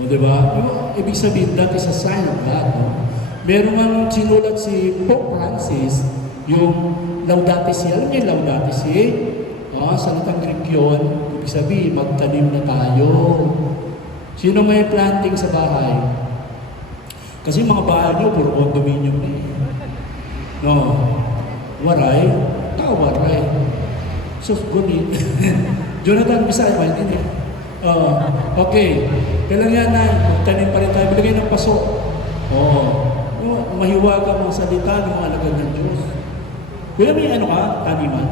O, diba? Ibig sabihin, that is a sign of God. No? Meron nga sinulat si Pope Francis, yung Laudate Si. Alam niyo yung Laudate Si? Salitang Greek yun. Ibig sabihin, magtanim na tayo. Sino may planting sa bahay? Kasi mga bahay nyo, puro condominium na eh. No? Waray? Waray. So, gunit. Jonathan, Bisaya, hindi eh. Okay. Kailangan na, magtanim pa rin tayo. Bilagay ng paso. Mahiwaga mong salita ng alagad ng Diyos. Kuya, may ano ka? Taniman.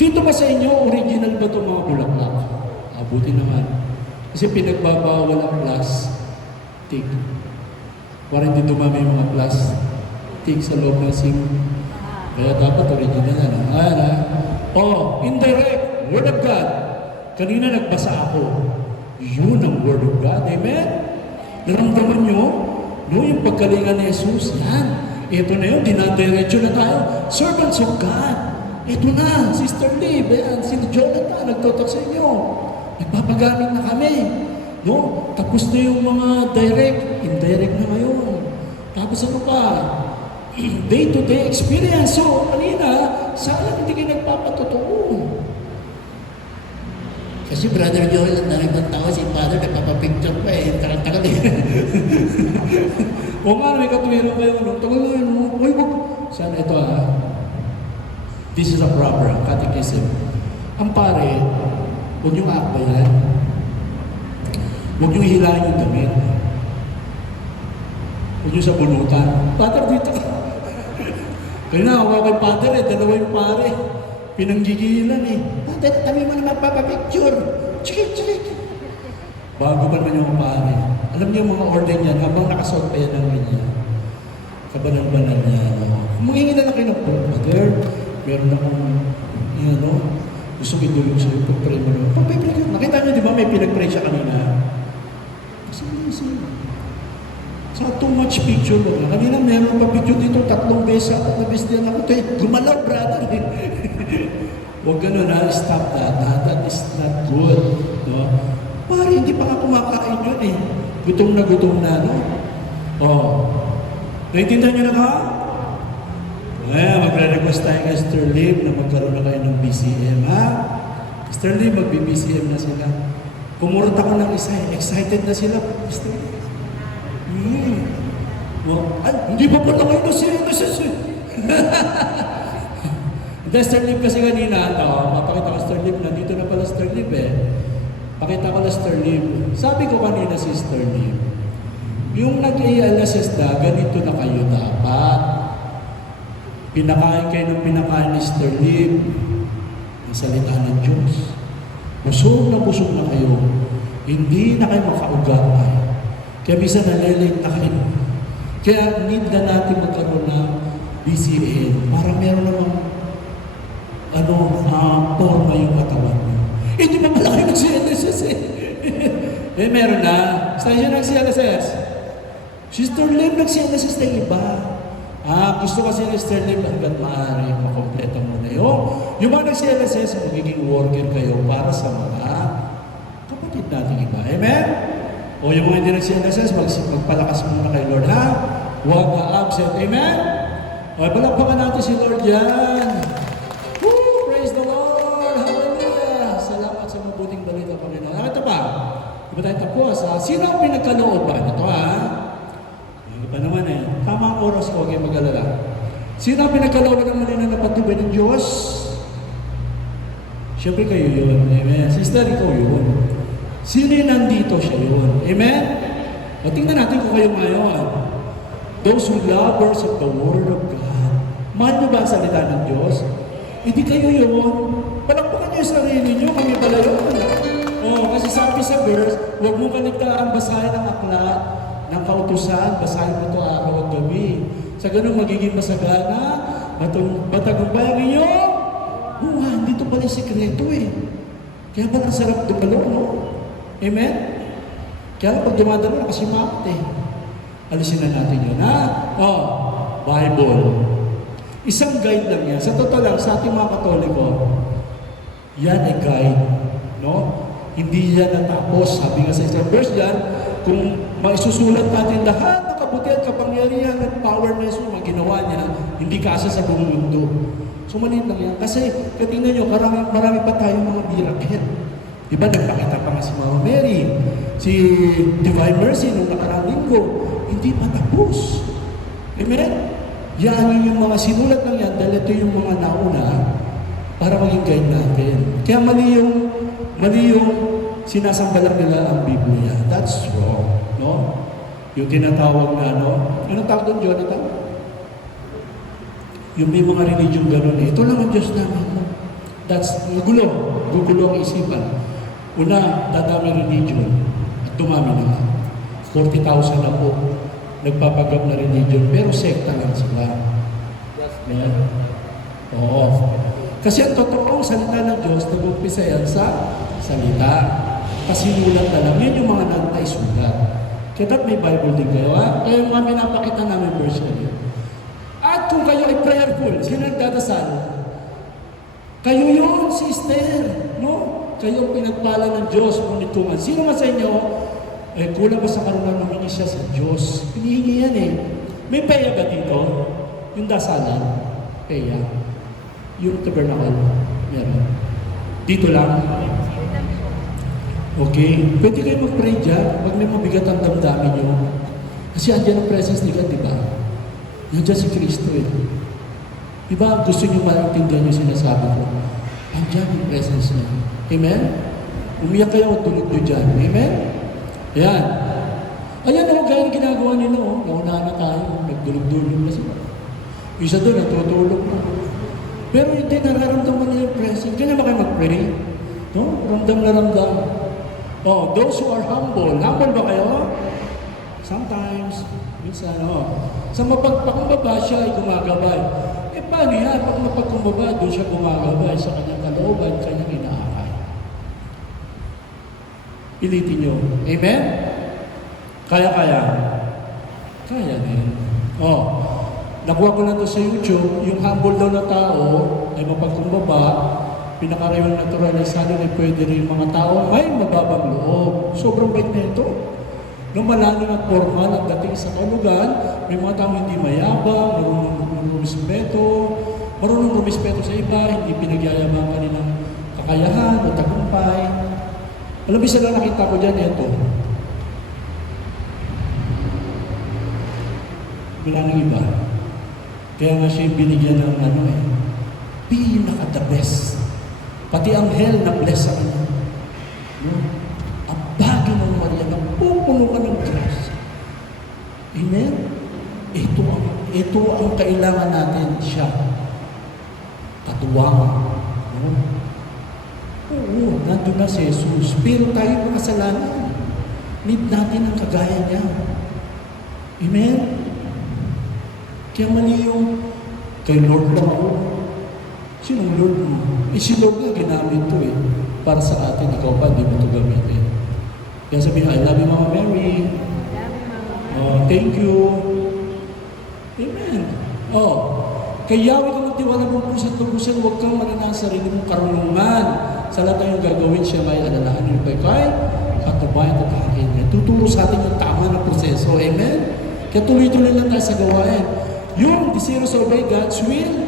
Dito ba sa inyo, original ba itong mga bulaklak? Buti naman. Kasi pinagbabawal ang plastic. Para hindi dumami yung mga plastic sa loob ng sim. Kaya dapat original na. Indirect. Word of God. Kanina nagbasa ako. Yun ang Word of God. Amen? Naramdaman nyo? No, yung pagkalingan ni Jesus. Yan. Ito na yun. Dinadiretso na tayo. Servants of God. Ito na. Sister Liv. Ayan. Si Jonathan. Nagtotok sa inyo. Nagpapagamit na kami. No? Tapos na yung mga direct. Indirect na ngayon. Tapos ano pa? Day-to-day experience. So, kanina, saan hindi kayo nagpapatotoo? Kasi Brother Joel, ang dami bang tao, si Father, nagpapapicture pa eh. Tagal-tagal eh. O nga, may katuwiro kayo. Tagal na yun. Uy, wag. Saan ito This is a proper catechism. Ang pare, huwag niyong akbayan. Huwag niyong hilahin yung damit. Huwag niyo sa bunutan. Father, dito ka. Kaya na, kay Father dalawa yung pare. Pinanggigilan eh. Father, kami mo na magpapapicture. Chikik. Bago pa naman yung pare. Alam niyo mga order niyan, habang nakasuot pa yan ng ganyan. Kabanan-banan niya. Mangingi na lang kayo ng Father. Meron akong, gusto ko idulong sa'yo. Pag-pray mo naman. Pag-pray ka. Nakita niyo, di ba may pinag-pray siya kanina? Kasi sa too much picture mo. Kanina meron pa picture dito, 3 beses, 4 beses din ako. Gumalaw, brother. Huwag ganun stop that. That is not good. No? Pare, hindi pa nga kumakain yun eh. Gutom na, no? Naintindihan niyo na ka? Magre-request tayo kay Sister Liv na magkaroon na kayo ng BCM, ha? Sister Liv, magbi-BCM na sila. Kumurot ako ng isa eh. Excited na sila. Sister Liv. Hindi pa pala kayo na siya. Sister Liv kasi kanina, mapakita ko Sister Liv, nandito na pala Sister Liv eh. Pakita ko na Sister Liv. Sabi ko kanina si Sister Liv, yung nag-ALSS na, ganito na kayo dapat. Pinakain kayo ng pinakain ni Sister Liv, ang salita ng Diyos. Busog na kayo. Hindi na kayo makaugapay. Kaya minsan nalilate na kayo. Kaya need na natin magkaroon ng BCN para meron namang forma yung katawan mo. Hindi pa pala kayo nag-CLSS eh. Meron na. Saan siya nag-CLSS? Sister Liv nag-CLSS na iba. Gusto kasi ni Sister Liv hanggang maaari makompleto mo na yun. Yung mga nag-CLSS, magiging worker kayo para sa mga kapatid natin iba. Amen? O yung mga hindi nag-CLSS, magpalakas muna kay Lord, ha? Huwag na-absent. Amen? O, palakpakan natin si Lord yan. Woo! Praise the Lord! Hallelujah! Salamat sa mabuting balita, Panginoon. Ito pa. Di ba tayo tapos, ha? Sino ang pinagkalooban? Ito, ha? Ano pa naman eh. Tama ang oras ko, huwag mag-alala. Sino ang pinagkalooban ng mali na napatubay ng Diyos? Siyempre kayo yun. Amen? Sister, ikaw yun. Sino yung nandito? Siya yun. Amen? O tingnan natin kung kayo ngayon. Those who lovers of the Word of God. Mahal nyo ba ang salita ng Diyos? Hindi kayo yun. Palakpakan nyo yung sarili nyo. Kami pala yun. Kasi sabi sa verse, huwag mo kaligtaan basahin ang aklat ng kautusan. Basahin mo ito araw at gabi. Sa ganun magiging masagana, matagumpay ang inyong buwan. Dito pala yung sekreto eh. Kaya pala sarap dumalo, no? Amen? Kaya pag dumadalo na kasi makot eh. Alisin na natin yun, ha? Bible. Isang guide lang yan. Sa totoo lang, sa ating mga Katoliko, yan ay guide. No? Hindi yan natapos. Sabi nga sa isang verse yan, kung maisusulat natin lahat ng kabutihan, kapangyarihan at power na Yesus, mga ginawa niya, hindi kasi sa buong mundo. So maliit lang yan. Kasi, katingnan nyo, marami pa tayong mga miracle. Diba, nagpakita pa nga si Mama Mary, si Divine Mercy nung nakaraang linggo, hindi pa tapos. Amen? Yan yung mga sinulat lang yan dahil ito yung mga nauna para maging guide natin. Kaya mali yung sinasambalan nila ang Biblia. That's wrong. No? Yung tinatawag na anong tawag doon, Jonathan? Yung may mga religion ganun eh. Ito lang ang Diyos namin. That's gugulo ang isipan. Una, dadami religion at dumami naman. 40,000 na po nagpapagap na religion, pero sekta lang sila. Yeah. Oo. Kasi ang totoong salita ng Diyos, nag-umpisa yan sa salita. Pasinulat na lang. Yun yung mga nantay-sulat. Kaya may Bible din kayo, ha? Kaya yung mga pinapakita namin version yun. At kung kayo ay prayerful, sino nagdadasal? Kayo yun, sister. No? Kayo ang pinagpala ng Diyos, ngunit kung sino man sa inyo, kulang ba sa karunan humingi siya sa Diyos? Hinihingi yan eh. May peya ba dito? Yung dasalan? Peya. Yung tabernacle? Meron. Dito lang? Okay. Pwede kayo mag-pray dyan pag may mabigat ang damdamin nyo. Kasi andyan ang presence ni God, di ba? Nandiyan si Kristo eh. Di ba gusto nyo maintindihan yung sinasabi ko? Andyan yung presence niya. Amen? Umiyak kayo o tulog nyo dyan. Amen? Ayan. Ayan o, gaya ginagawa nila o. Naunahan na tayo. Nagdulog-dulog na sila. Isa doon, natutulog na. Pero hindi, nararamdaman nila yung presence. Kaya ba kayo mag-pray? No? Ramdam na ramdam. Those who are humble. Humble ba kayo? Sometimes. Minsan, sa mapagpakumbaba siya ay gumagabay. Paano yan? Pag mapagkumbaba, doon siya gumagabay sa kanyang kalooban, kanyang inaakay. Pilitin nyo. Amen? Kaya. Kaya din. Nakuha ko na to sa YouTube, yung humble daw na tao ay mapagkumbaba, pinakariwang natural ay sana ay pwede rin mga tao ay mababang loob. Sobrang bait na ito. Nung malalim at formal ang dating sa kalugan, may mga tao hindi mayabang, marunong rumispeto sa iba, hindi pinagyayabang kanilang kakayahan o tagumpay. Alam mo, isa lang nakita ko dyan, ito. Wala nang iba. Kaya nga siya binigyan ng pinaka-the best. Pati ang hell na bless sa kanya. No? Ang bagay ng Maria na pupuno ka ng Diyos. Amen? Ito ang kailangan natin siya. Katuwang. No? Oo, nandun na si Jesus. Pero tayo makasalanan. Need natin ang kagaya niya. Amen? Kaya mali yung kay Lord lang ako. Sinong Lord mo? Si Lord nga ginamit ito eh. Para sa atin, ikaw pa, di mo ito gamitin. Kaya sabihin, I love you, Mama Mary. Thank you. Amen. Kay Yahweh ka magtiwala ng puso't lubusan, huwag kang mananahan sa sarili mong karunungan. Sa lahat ng gagawin siya, may alalahanin yung kay at tabayan at akin. Tuturo sa atin yung tama na proseso. Amen? Kaya tuloy-tuloy lang tayo sa gawain. Yung desire to obey God's will,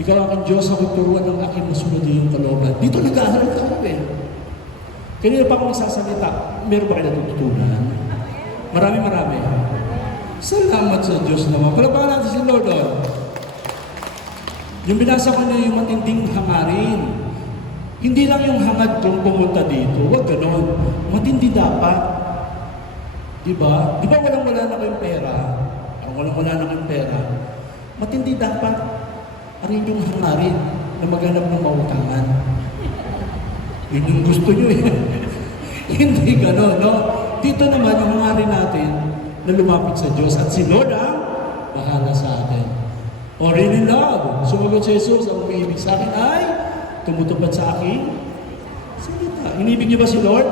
ikaw ang Diyos ako turuan ng aking masunod yung kalooban. Dito nag-aaral tayo eh. Kanina pa ako magsasalita, meron ba kayo natutunan? Marami. Salamat sa Diyos naman. Palapakan natin si Lord. Yung binasa ko na yung matinding hangarin. Hindi lang yung hangad kung pumunta dito. Huwag ganon. Matindi dapat. Diba? Di ba walang-wala na kayong pera? Walang-wala na kayong pera. Matindi dapat. Arin yung hangarin na maghanap ng mautangan. Yun yung gusto nyo eh. Hindi gano'n, no? Dito naman yung hangarin natin na lumapit sa Diyos at si Lord ang bahala sa atin. Or really love. Sumagot si Jesus, ang umiibig sa akin ay tumutupad sa akin salita. Inibig niyo ba si Lord?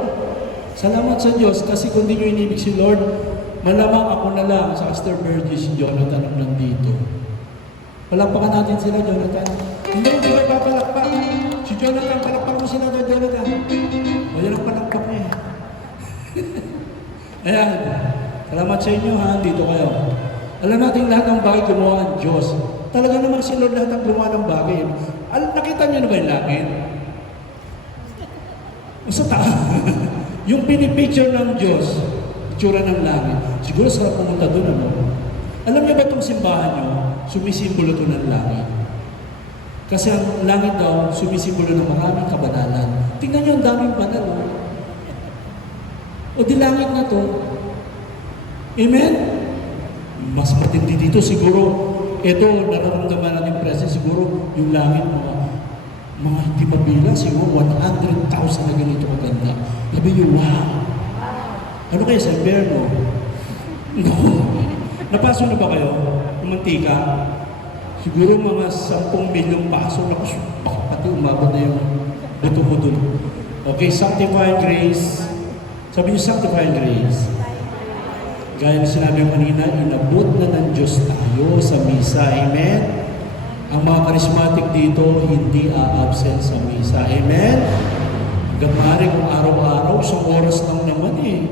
Salamat sa Diyos kasi kung di nyo inibig si Lord, malamang ako na lang sa Astor Burgess, si Jonathan ang nandito. Palakpakan natin sila, Jonathan. Hindi ko papalakpak. Si Jonathan, palakpak mo sila doon, Jonathan. O yan ang palakpak niya. Ayan. Salamat sa inyo ha, dito kayo. Alam natin lahat ng bagay gumawa ang Diyos. Talaga naman si Lord lahat ang gumawa ng bagay. Nakita niyo na ba yung langit? Sa taas. Yung pinipicture ng Diyos, itsura ng langit. Siguro sarap pumunta doon, ano? Alam niyo ba itong simbahan niyo, sumisimbolo ito ng langit. Kasi ang langit daw, sumisimbolo ng maraming kabanalan. Tingnan niyo ang daming banal. O di langit na to. Amen? Mas matindi dito siguro, ito, nararamdaman natin present, siguro yung langit mga hindi mabilang, siguro 100,000 na ganito kaganda. Sabi niyo, wow! Ano kaya sa impyerno? Naku! Napasok na ba kayo? Yung mantika? Siguro mga 10 milyong paso. Naku, pati umabot na yung buto mo dun. Okay, sanctifying grace. Sabi niyo, sanctifying grace. Gaya na sinabi ko kanina, inabot na ng Diyos tayo sa misa. Amen? Ang mga charismatic dito, hindi a-absent sa misa. Amen? Hanggang maaari kung araw-araw, isang oras lang naman eh.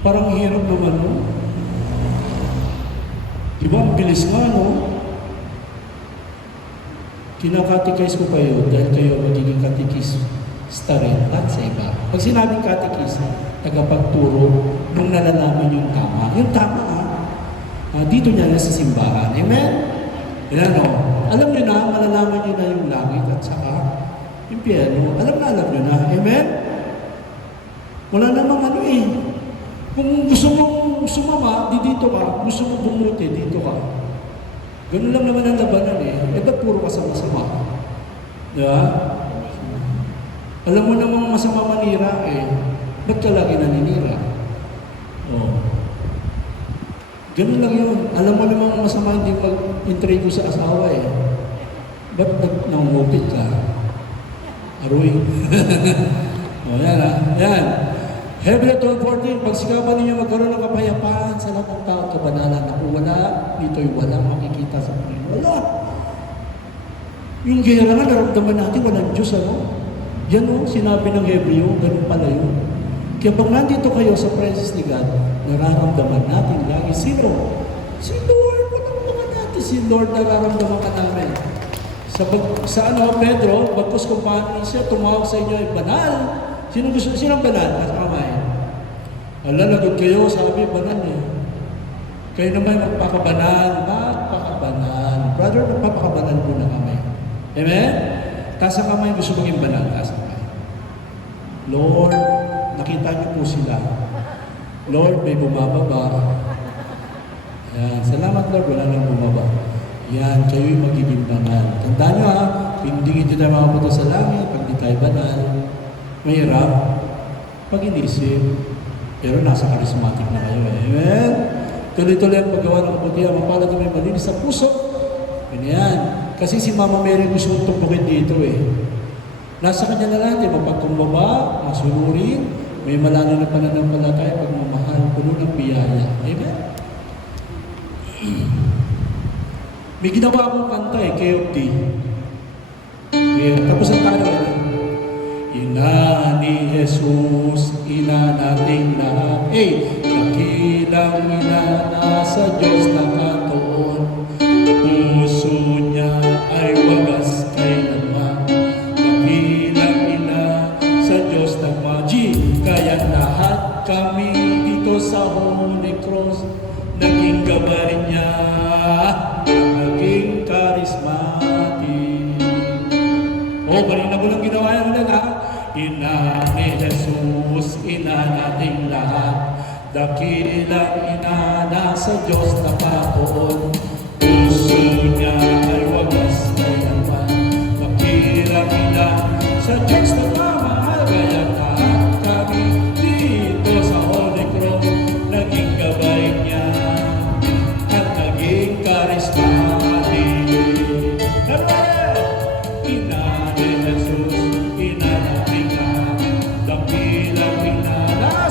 Parang hirap naman, no? Diba, ang bilis nga, no? Kinakatikise ko kayo dahil kayo magiging katikista rin at sa iba. Pag sinabing katikis, tagapagturo, nung nalalaman yung tama. Yung tama, dito niya na sa simbahan. Amen? Yan, no? Alam niyo na, malalaman niyo na yung langit at saka impyerno. Alam niyo na. Amen? Wala namang ano eh. Kung gusto mong sumama, dito ka. Gusto mong bumuti, dito ka. Ganun lang naman ang labanan eh. Eh, ba't puro ka sa masama? Diba? Alam mo namang masama manira eh. Ba't ka lagi naninira? Oh. Ganun lang yun. Alam mo namang masama hindi mag-intrigo sa asawa eh. Ba't nangungupit ka? Aroy. O, yan ha. Yan. Hebrew 12:14, pagsikapan ninyo magkaroon ng kapayapaan sa lahat ng tao kabanalan. Ako wala, dito'y walang makikita sa Panginoon. Wala. Yung gera nga, naramdaman natin, walang Diyos, ano? Yan o, sinabi ng Hebreo, ganun pala yun. Kaya pag nandito kayo sa presence ni God, nararamdaman natin lagi. Sino? Si Lord. Nararamdaman natin si Lord, nararamdaman ka namin. Sa Pedro, bagkus kung paano siya, tumawag sa inyo ay banal. Sinong banal? At kamay. Alalagod kayo, sabi, banal eh. Kayo naman magpakabanal. Magpakabanal. Brother, magpapakabanal po na kami. Amen? Taas ang kamay, gusto maging banal. Taas ang kamay. Lord, nakita niyo po sila. Lord, may bumababa. Yan. Salamat, Lord. Wala nang bumaba. Yan. Kayo'y magiging banal. Tandaan niyo ha, hindi tayo makapunta sa langit pag di tayo banal. Mahirap pag inisip, pero nasa charismatic na kayo. Amen? Tuloy-tuloy ang paggawa ng kabutihan, mapalad na may malinis sa puso. Ganyan. Kasi si Mama Mary gusto mong tumbukin dito eh. Nasa kanya na natin, mapagkumbaba, masunurin, may malalim na pananampalataya, pagmamahal, puno ng biyaya. Amen? May ginawa akong kanta eh, KFD. Tapos ang tanong, Ina ni Jesus, ina nating lahat. Dakilang ina na sa Diyos nakatuon. Puso niya ay wagas kailanman. Dakilang ina sa Diyos nagmaji. Kaya lahat kami dito sa Holy Cross, naging gabay niya, naging charismatic. O, kanina ko lang ginawa yan ulit ha. Ina ni Jesus, ina nating lahat. Dakilang ina na sa Diyos nakatuon. Puso niya ay wagas kailanman. Dakilang ina sa Diyos nagmamahal. Kaya lahat kami dito sa Holy Cross, naging gabay niya at naging charismatic. Ina ni Jesus, ina nating lahat. Dakilang ina na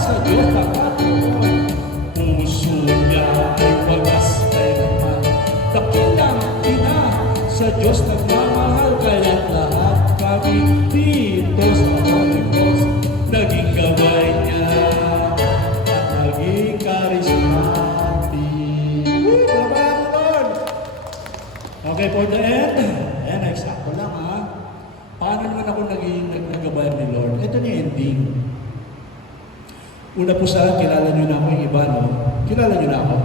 libing. Una po sa kilala nyo na ako yung iba, no? Kilala nyo na ako?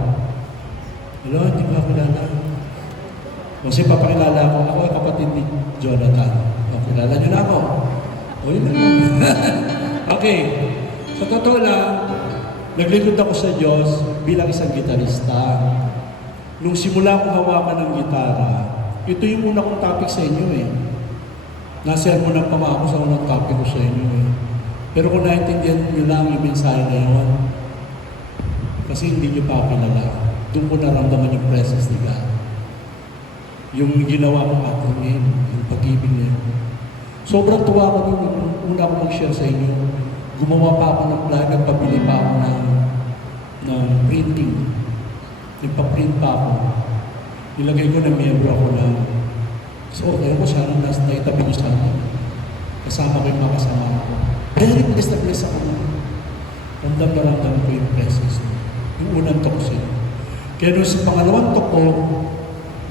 Hello, hindi ba kilala? Kasi papakilala ako, ako ay kapatid ni Jonathan. O, kilala nyo na ako? O, yun lang. Okay. Sa totoo lang, naglingkod ako sa Diyos bilang isang gitarista. Nung simula akong hawakan ng gitara, ito yung una kong topic sa inyo eh. Nasermon ng pama ako sa unang topic ko sa inyo eh. Pero kung naintindihan nyo lang yung mensahe na yun, kasi hindi nyo pa ako kilala, doon ko naramdaman yung presence ni God. Yung ginawa ko atin ngayon, yung pag-ibig niya. Sobrang tuwa ko nung una ko mag-share sa inyo. Gumawa pa ako ng plan, nagpabili pa ako ng printing. Nagpa-print pa ako. Nilagay ko na miyembro ako ng so, kaya ko sana naitabi ko sa akin. Kasama ko yung mga kasama ko. Very blessed na blessed ako. Ramdam ko yung presence. Yung unang tokosin. Kaya doon sa pangalawang toko,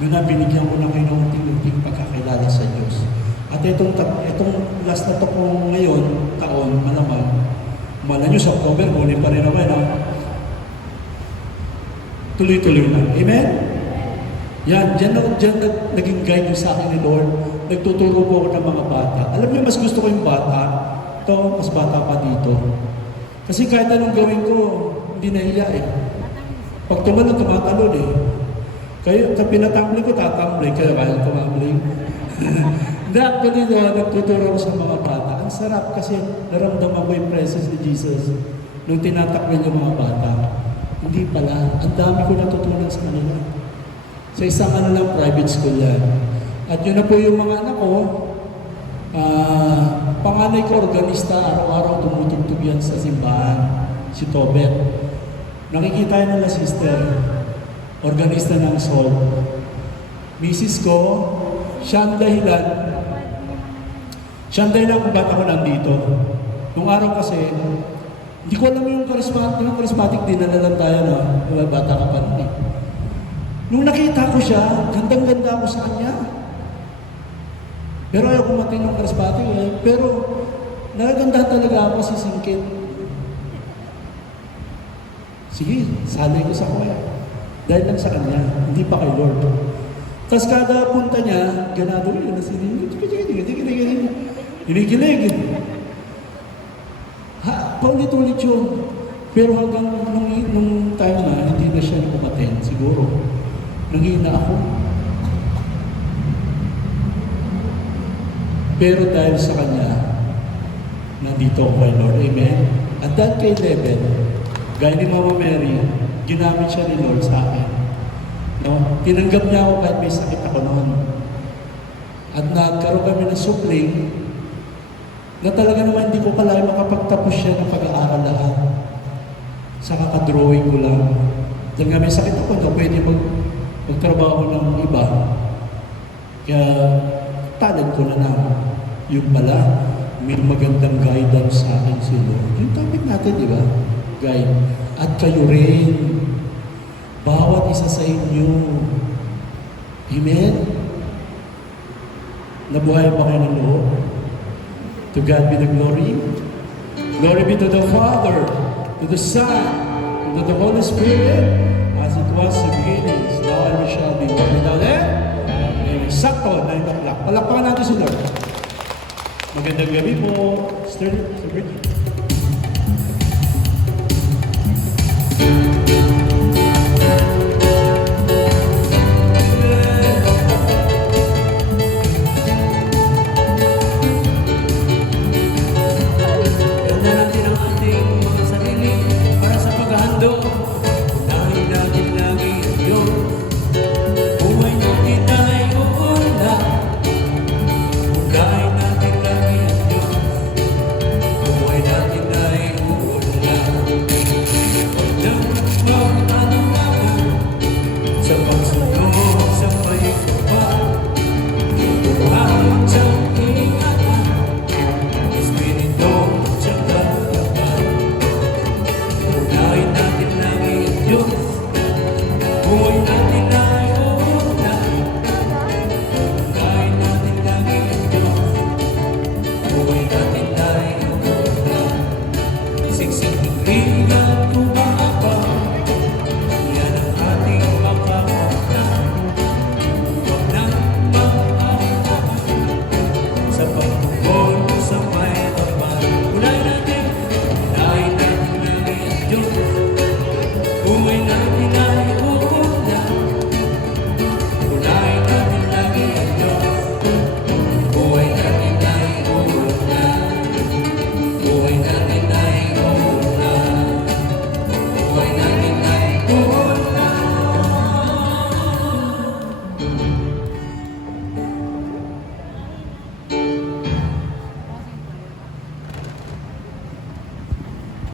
doon na binigyan ko na kayo ng unting-unting pagkakilala sa Diyos. At itong last na toko ngayon, taon, malamang, mala nyo sa October, huli pa rin naman, ha? Tuloy-tuloy lang. Amen? Yan, dyan naging guide sa akin ni Lord. Nagtuturo po ako ng mga bata. Alam niyo, mas gusto ko yung bata. Ito, mas bata pa dito. Kasi kahit anong gawin ko, hindi nahiya eh. Pag tumalon, tumatalon eh. Kaya pinatambling ko, tatambling. Kaya kaya tumambling. Hindi, actually, nagtuturo ko sa mga bata. Ang sarap kasi naramdaman ko yung presence ni Jesus nung tinatakbil yung mga bata. Hindi pala. Ang dami ko natutunan sa kanila. Sa isang lang, private school yan. At yun na po yung mga anak ko, panganay ko, organista, araw-araw tumutugtog yan sa simbahan, si Tobet. Nakikita yun nila sister, organista ng soul. Misis ko, siya ang dahilan kung ba't ako nandito. Nung araw kasi, hindi ko alam yung charismatic dinala lang tayo na bata ka pa rin eh. Nung nakita ko siya, gandang-ganda ako sa kanya. Pero ayaw kumatin yung charismatic eh. Pero nagaganda talaga ako si Singkit. Sige, salay ko sa kuya. Dahil lang sa kanya, hindi pa kay Lord. Tapos kada punta niya, ganado yun, hinigilig. Paulit-ulit yun. Pero hanggang nung time na, hindi na siya kumatin, siguro. Nanghina ako. Pero dahil sa kanya, nandito ako kay Lord. Amen? At that kay level, gaya ni Mama Mary, ginamit siya ni Lord sa akin. No? Tinanggap niya ako kahit may sakit ako noon. At nagkaroon kami ng supling na talaga naman hindi ko pala makapagtapos siya ng pag-aaral lahat. Sa kakadrawing ko lang. Dahil nga may sakit ako na pwede magtrabaho ng iba. Kaya talent ko na yung pala, may magandang guidance sa akin si Lord. Yung topic natin, di ba? Guide. At kayo rin. Bawat isa sa inyo. Amen? Nabuhay pa kayo ng loob. To God be the glory. Glory be to the Father, to the Son, and to the Holy Spirit, as it was in the beginning, now and we shall be world without end. Amen. Sakto, 9 o'clock. Palakpakan natin si Lord. Magandang gabi po, Sister Bridget.